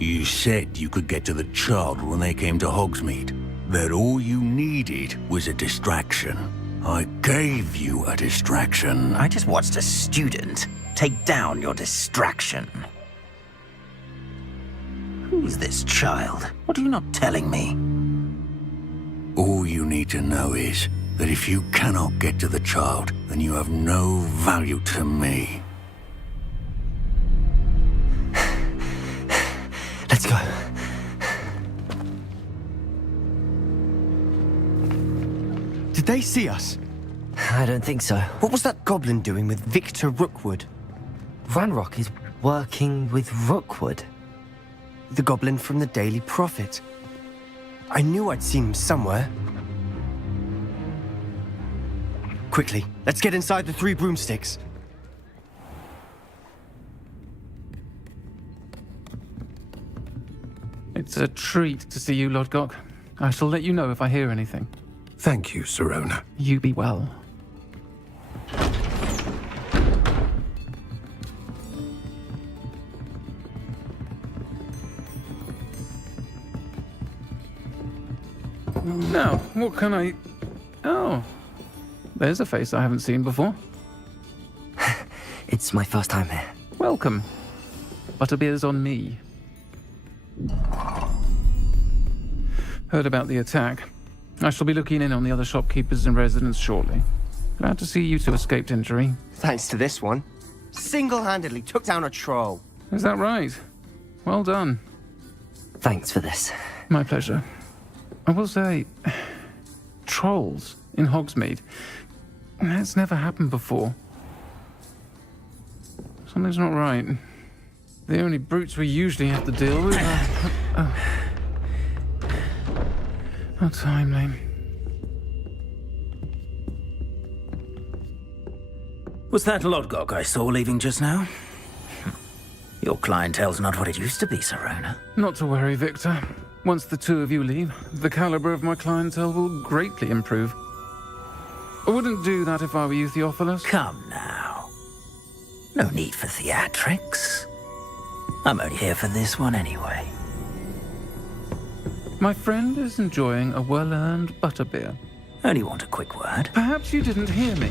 You said you could get to the child when they came to Hogsmeade. That all you needed was a distraction. I gave you a distraction. I just watched a student take down your distraction. Who's this child? What are you not telling me? All you need to know is that if you cannot get to the child, then you have no value to me. Let's go. Did they see us? I don't think so. What was that goblin doing with Victor Rookwood? Ranrock is working with Rookwood. The goblin from the Daily Prophet. I knew I'd seen him somewhere. Quickly, let's get inside the 3 broomsticks. It's a treat to see you, Lodgok. I shall let you know if I hear anything. Thank you, Sirona. You be well. Now, what can I... Oh, there's a face I haven't seen before. It's my first time here. Welcome. Butterbeer's on me. Heard about the attack. I shall be looking in on the other shopkeepers and residents shortly. Glad to see you two escaped injury. Thanks to this one. Single-handedly took down a troll. Is that right? Well done. Thanks for this. My pleasure. I will say, trolls in Hogsmeade. That's never happened before. Something's not right. The only brutes we usually have to deal with are... How timely. Was that Lodgok I saw leaving just now? Your clientele's not what it used to be, Sirona. Not to worry, Victor. Once the two of you leave, the caliber of my clientele will greatly improve. I wouldn't do that if I were you, Theophilus. Come now. No need for theatrics. I'm only here for this one anyway. My friend is enjoying a well-earned butterbeer. Only want a quick word. Perhaps you didn't hear me.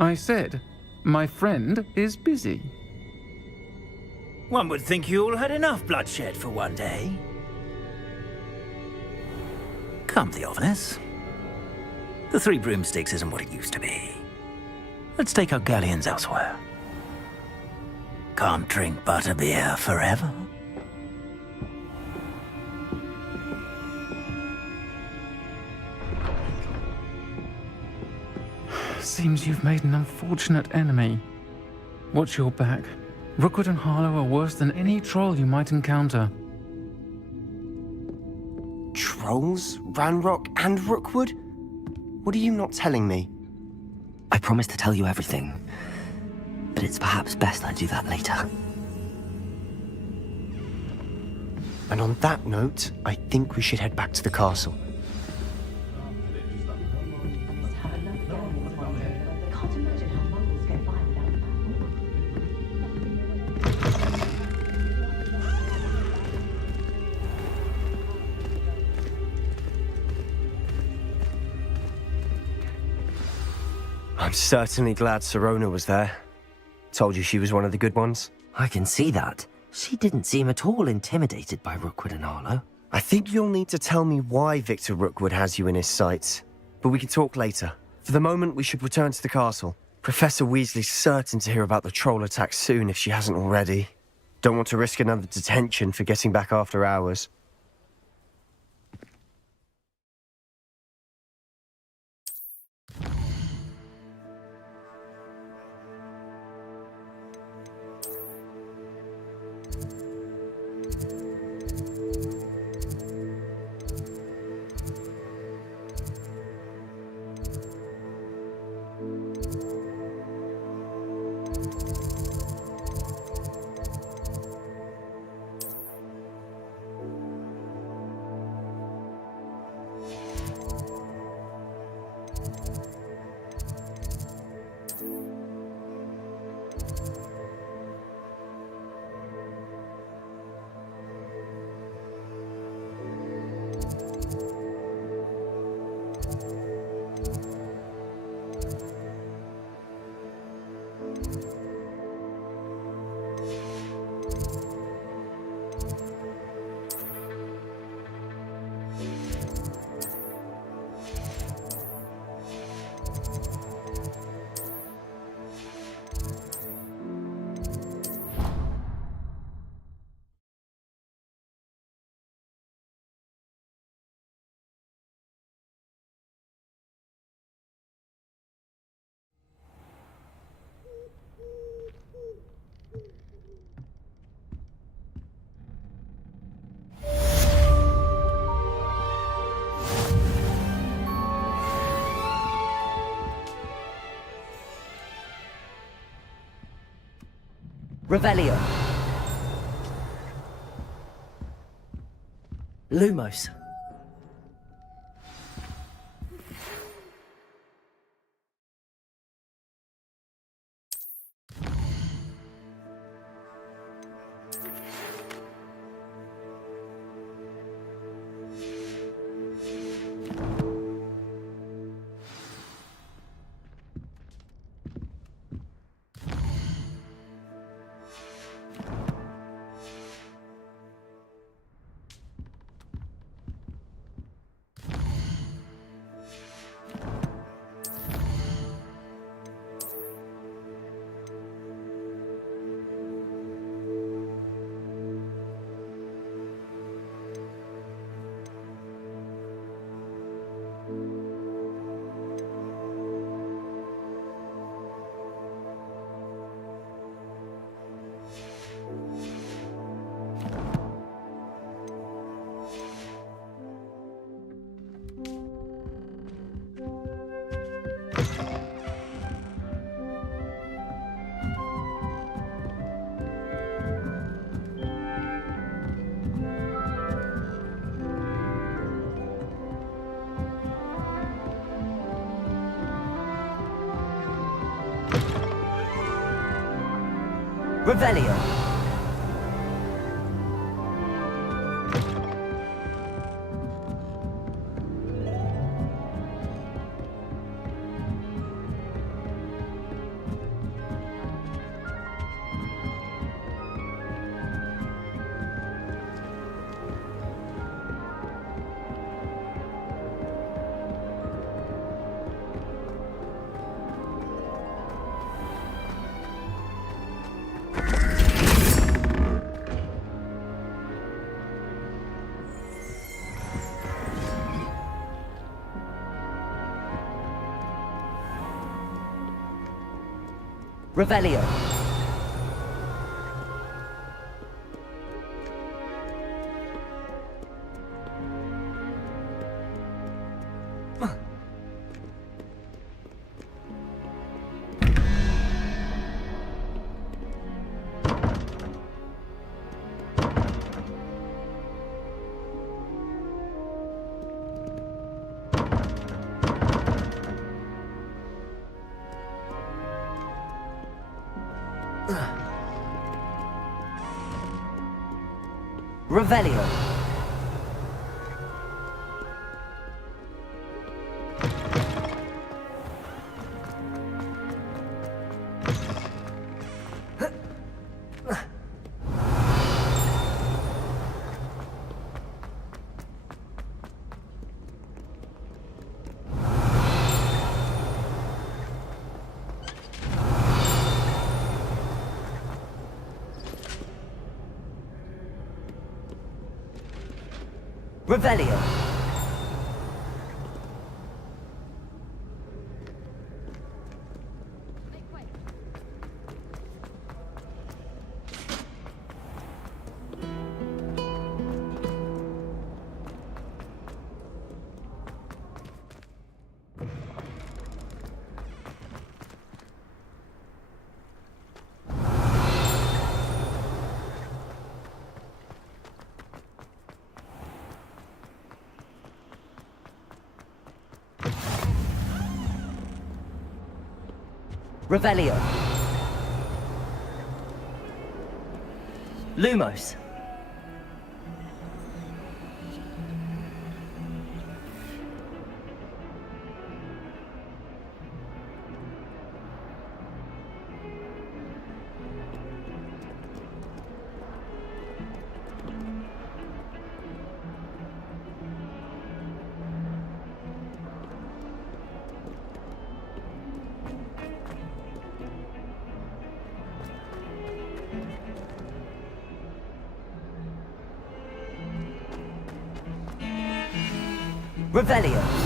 I said, my friend is busy. One would think you all had enough bloodshed for one day. Come, Theophilus. The 3 broomsticks isn't what it used to be. Let's take our galleons elsewhere. Can't drink butterbeer forever. Seems you've made an unfortunate enemy. Watch your back. Rookwood and Harlow are worse than any troll you might encounter. Trolls? Ranrock and Rookwood? What are you not telling me? I promised to tell you everything, but it's perhaps best I do that later. And on that note, I think we should head back to the castle. I'm certainly glad Sirona was there. Told you she was one of the good ones. I can see that. She didn't seem at all intimidated by Rookwood and Harlow. I think you'll need to tell me why Victor Rookwood has you in his sights. But we can talk later. For the moment, we should return to the castle. Professor Weasley's certain to hear about the troll attack soon if she hasn't already. Don't want to risk another detention for getting back after hours. Revelio. Lumos. Revelio. Revelio. Revelio. Revelio. Revelio. Lumos. Revelio.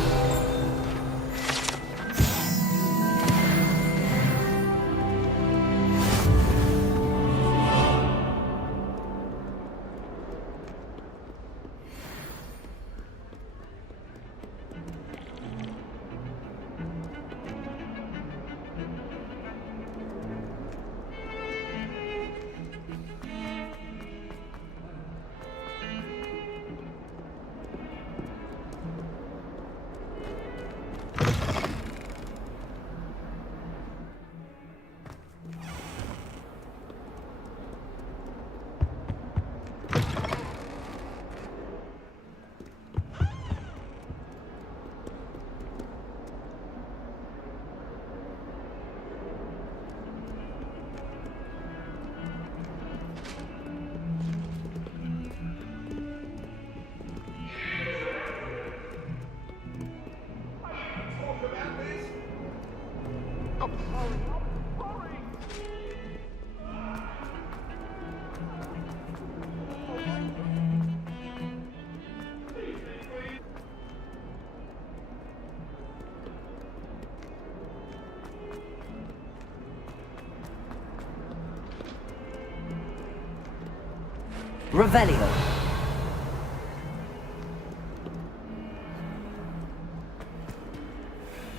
Revelio.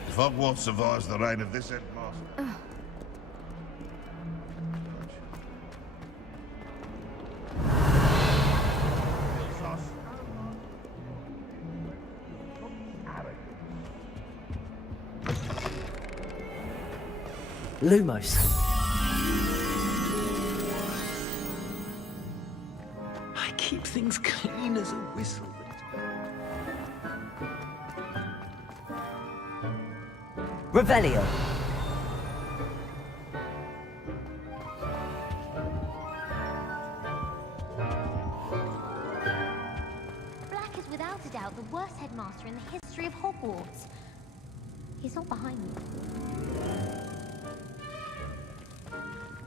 If Hogwarts survives the reign of this headmaster... Lumos. I keep things clean as a whistle. Revelio. Black is without a doubt the worst headmaster in the history of Hogwarts. He's not behind me.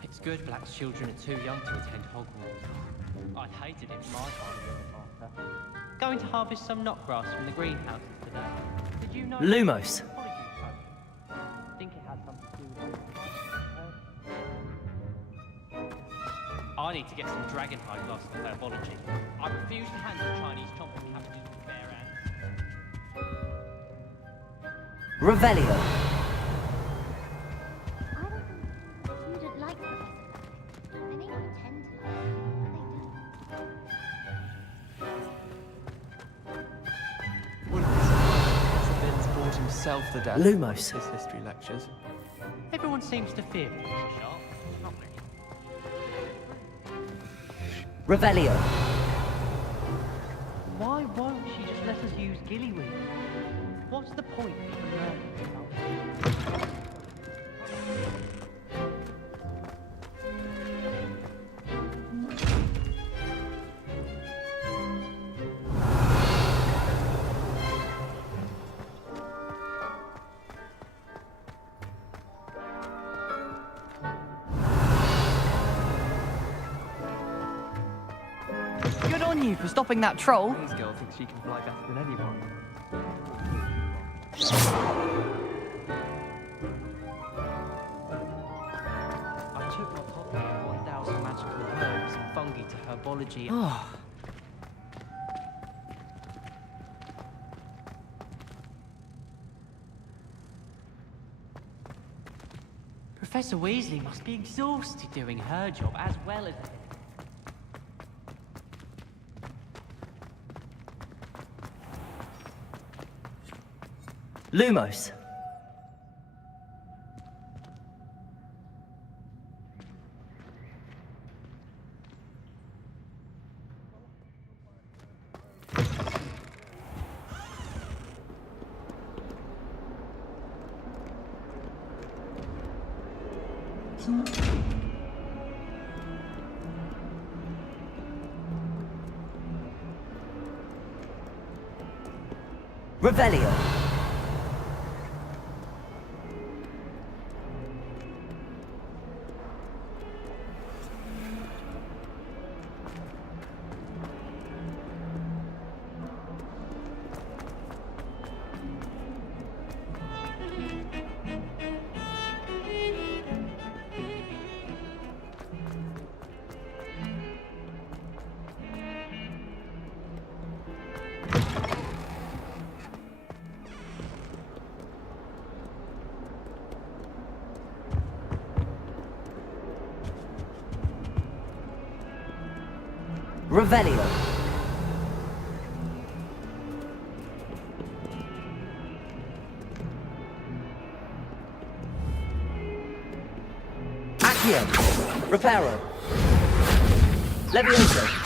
It's good Black's children are too young to attend Hogwarts. I hated it my time as a master. Going to harvest some knotgrass from the greenhouses today. Did you know... Lumos. I think it had something to do with it. I need to get some dragonhide glass for herbology. I refuse to handle Chinese chomping cabbages with bare hands. Revelio. You don't like Professor. They make you pretend to like him, Professor Binns bought himself the death. Lumos. His history lectures. Everyone seems to fear Professor Sharp. Not really. Revelio. Why won't she just let us use gillyweed? What's the point of learning? Good on you for stopping that troll. This girl thinks she can fly better than anyone. I took my copy of 1,000 magical herbs and fungi to herbology. Professor Weasley must be exhausted doing her job as well as... Lumos. Revelio. Revelio. Accio. Reparo. Levioso.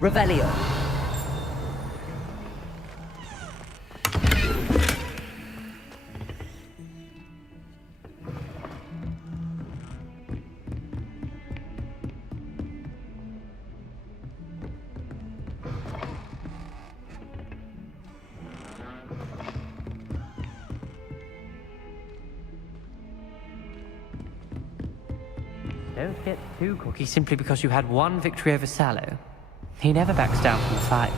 Revelio. Don't get too cocky simply because you had one victory over Sallow. He never backs down from a fight.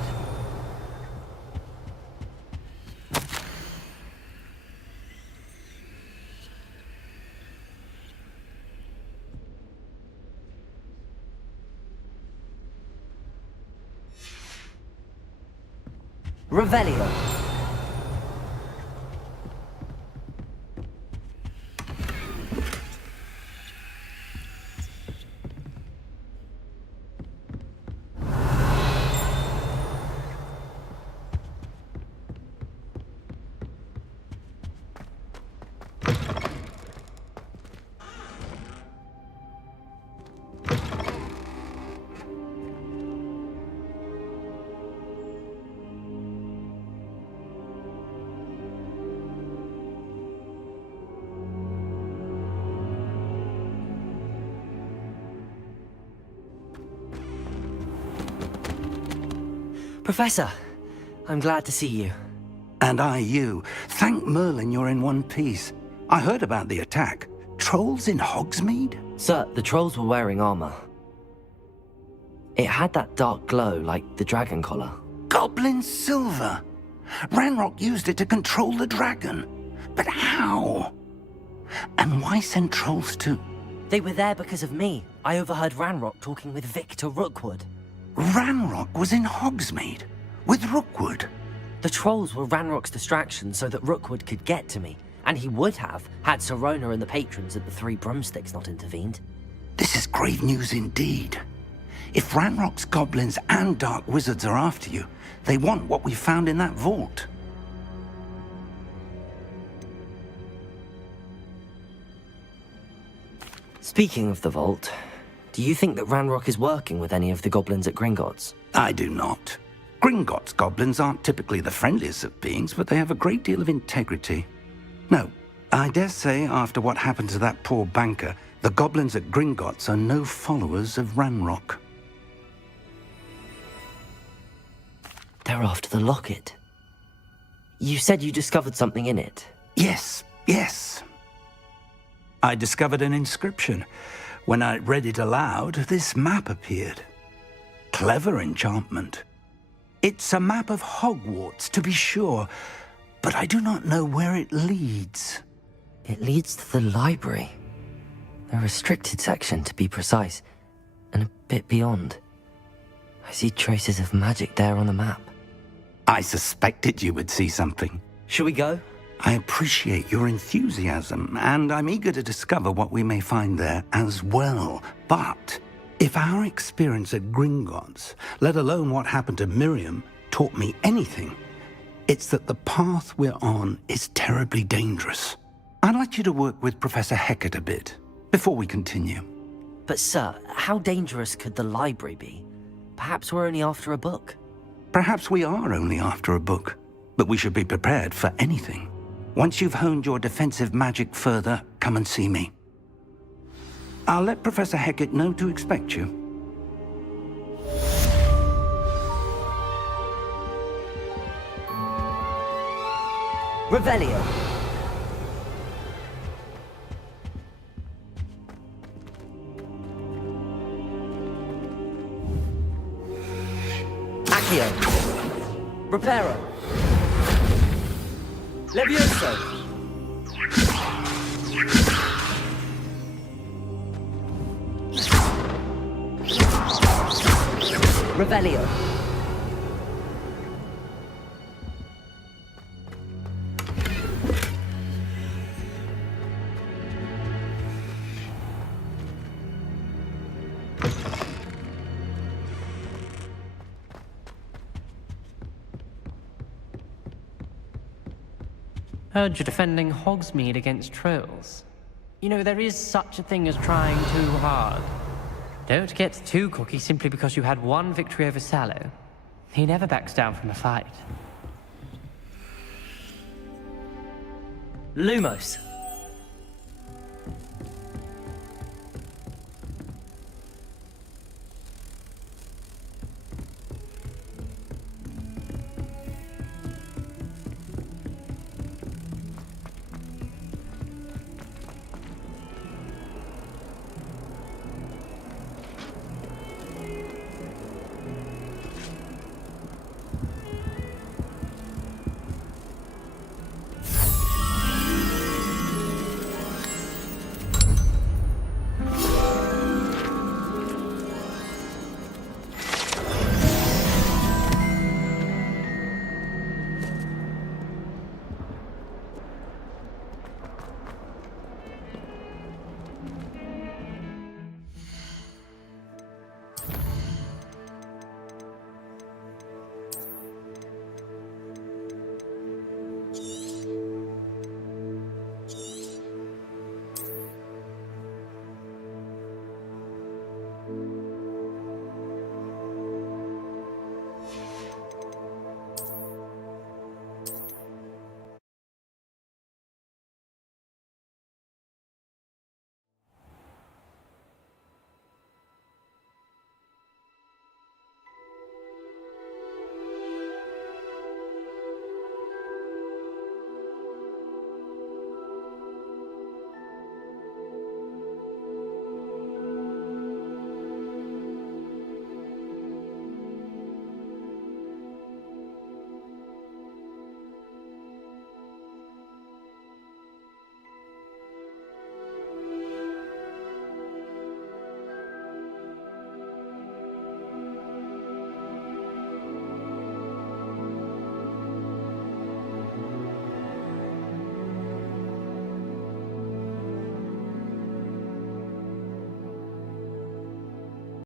Revelio. Professor, I'm glad to see you. And I you. Thank Merlin you're in one piece. I heard about the attack. Trolls in Hogsmeade? Sir, the trolls were wearing armor. It had that dark glow like the dragon collar. Goblin silver! Ranrock used it to control the dragon. But how? And why send trolls to... They were there because of me. I overheard Ranrock talking with Victor Rookwood. Ranrock was in Hogsmeade? With Rookwood? The trolls were Ranrock's distraction so that Rookwood could get to me. And he would have, had Sirona and the patrons at the Three Broomsticks not intervened. This is grave news indeed. If Ranrock's goblins and dark wizards are after you, they want what we found in that vault. Speaking of the vault, do you think that Ranrock is working with any of the goblins at Gringotts? I do not. Gringotts goblins aren't typically the friendliest of beings, but they have a great deal of integrity. No, I dare say after what happened to that poor banker, the goblins at Gringotts are no followers of Ranrock. They're after the locket. You said you discovered something in it. Yes. I discovered an inscription. When I read it aloud, this map appeared. Clever enchantment. It's a map of Hogwarts, to be sure, but I do not know where it leads. It leads to the library. The restricted section, to be precise, and a bit beyond. I see traces of magic there on the map. I suspected you would see something. Shall we go? I appreciate your enthusiasm, and I'm eager to discover what we may find there as well. But if our experience at Gringotts, let alone what happened to Miriam, taught me anything, it's that the path we're on is terribly dangerous. I'd like you to work with Professor Hecat a bit before we continue. But sir, how dangerous could the library be? Perhaps we're only after a book. Perhaps we are only after a book, but we should be prepared for anything. Once you've honed your defensive magic further, come and see me. I'll let Professor Hecat know to expect you. Revelio. Accio. Reparo. Levioso. Revelio. Heard you're defending Hogsmeade against trolls. You know, there is such a thing as trying too hard. Don't get too cocky simply because you had one victory over Sallow. He never backs down from a fight. Lumos.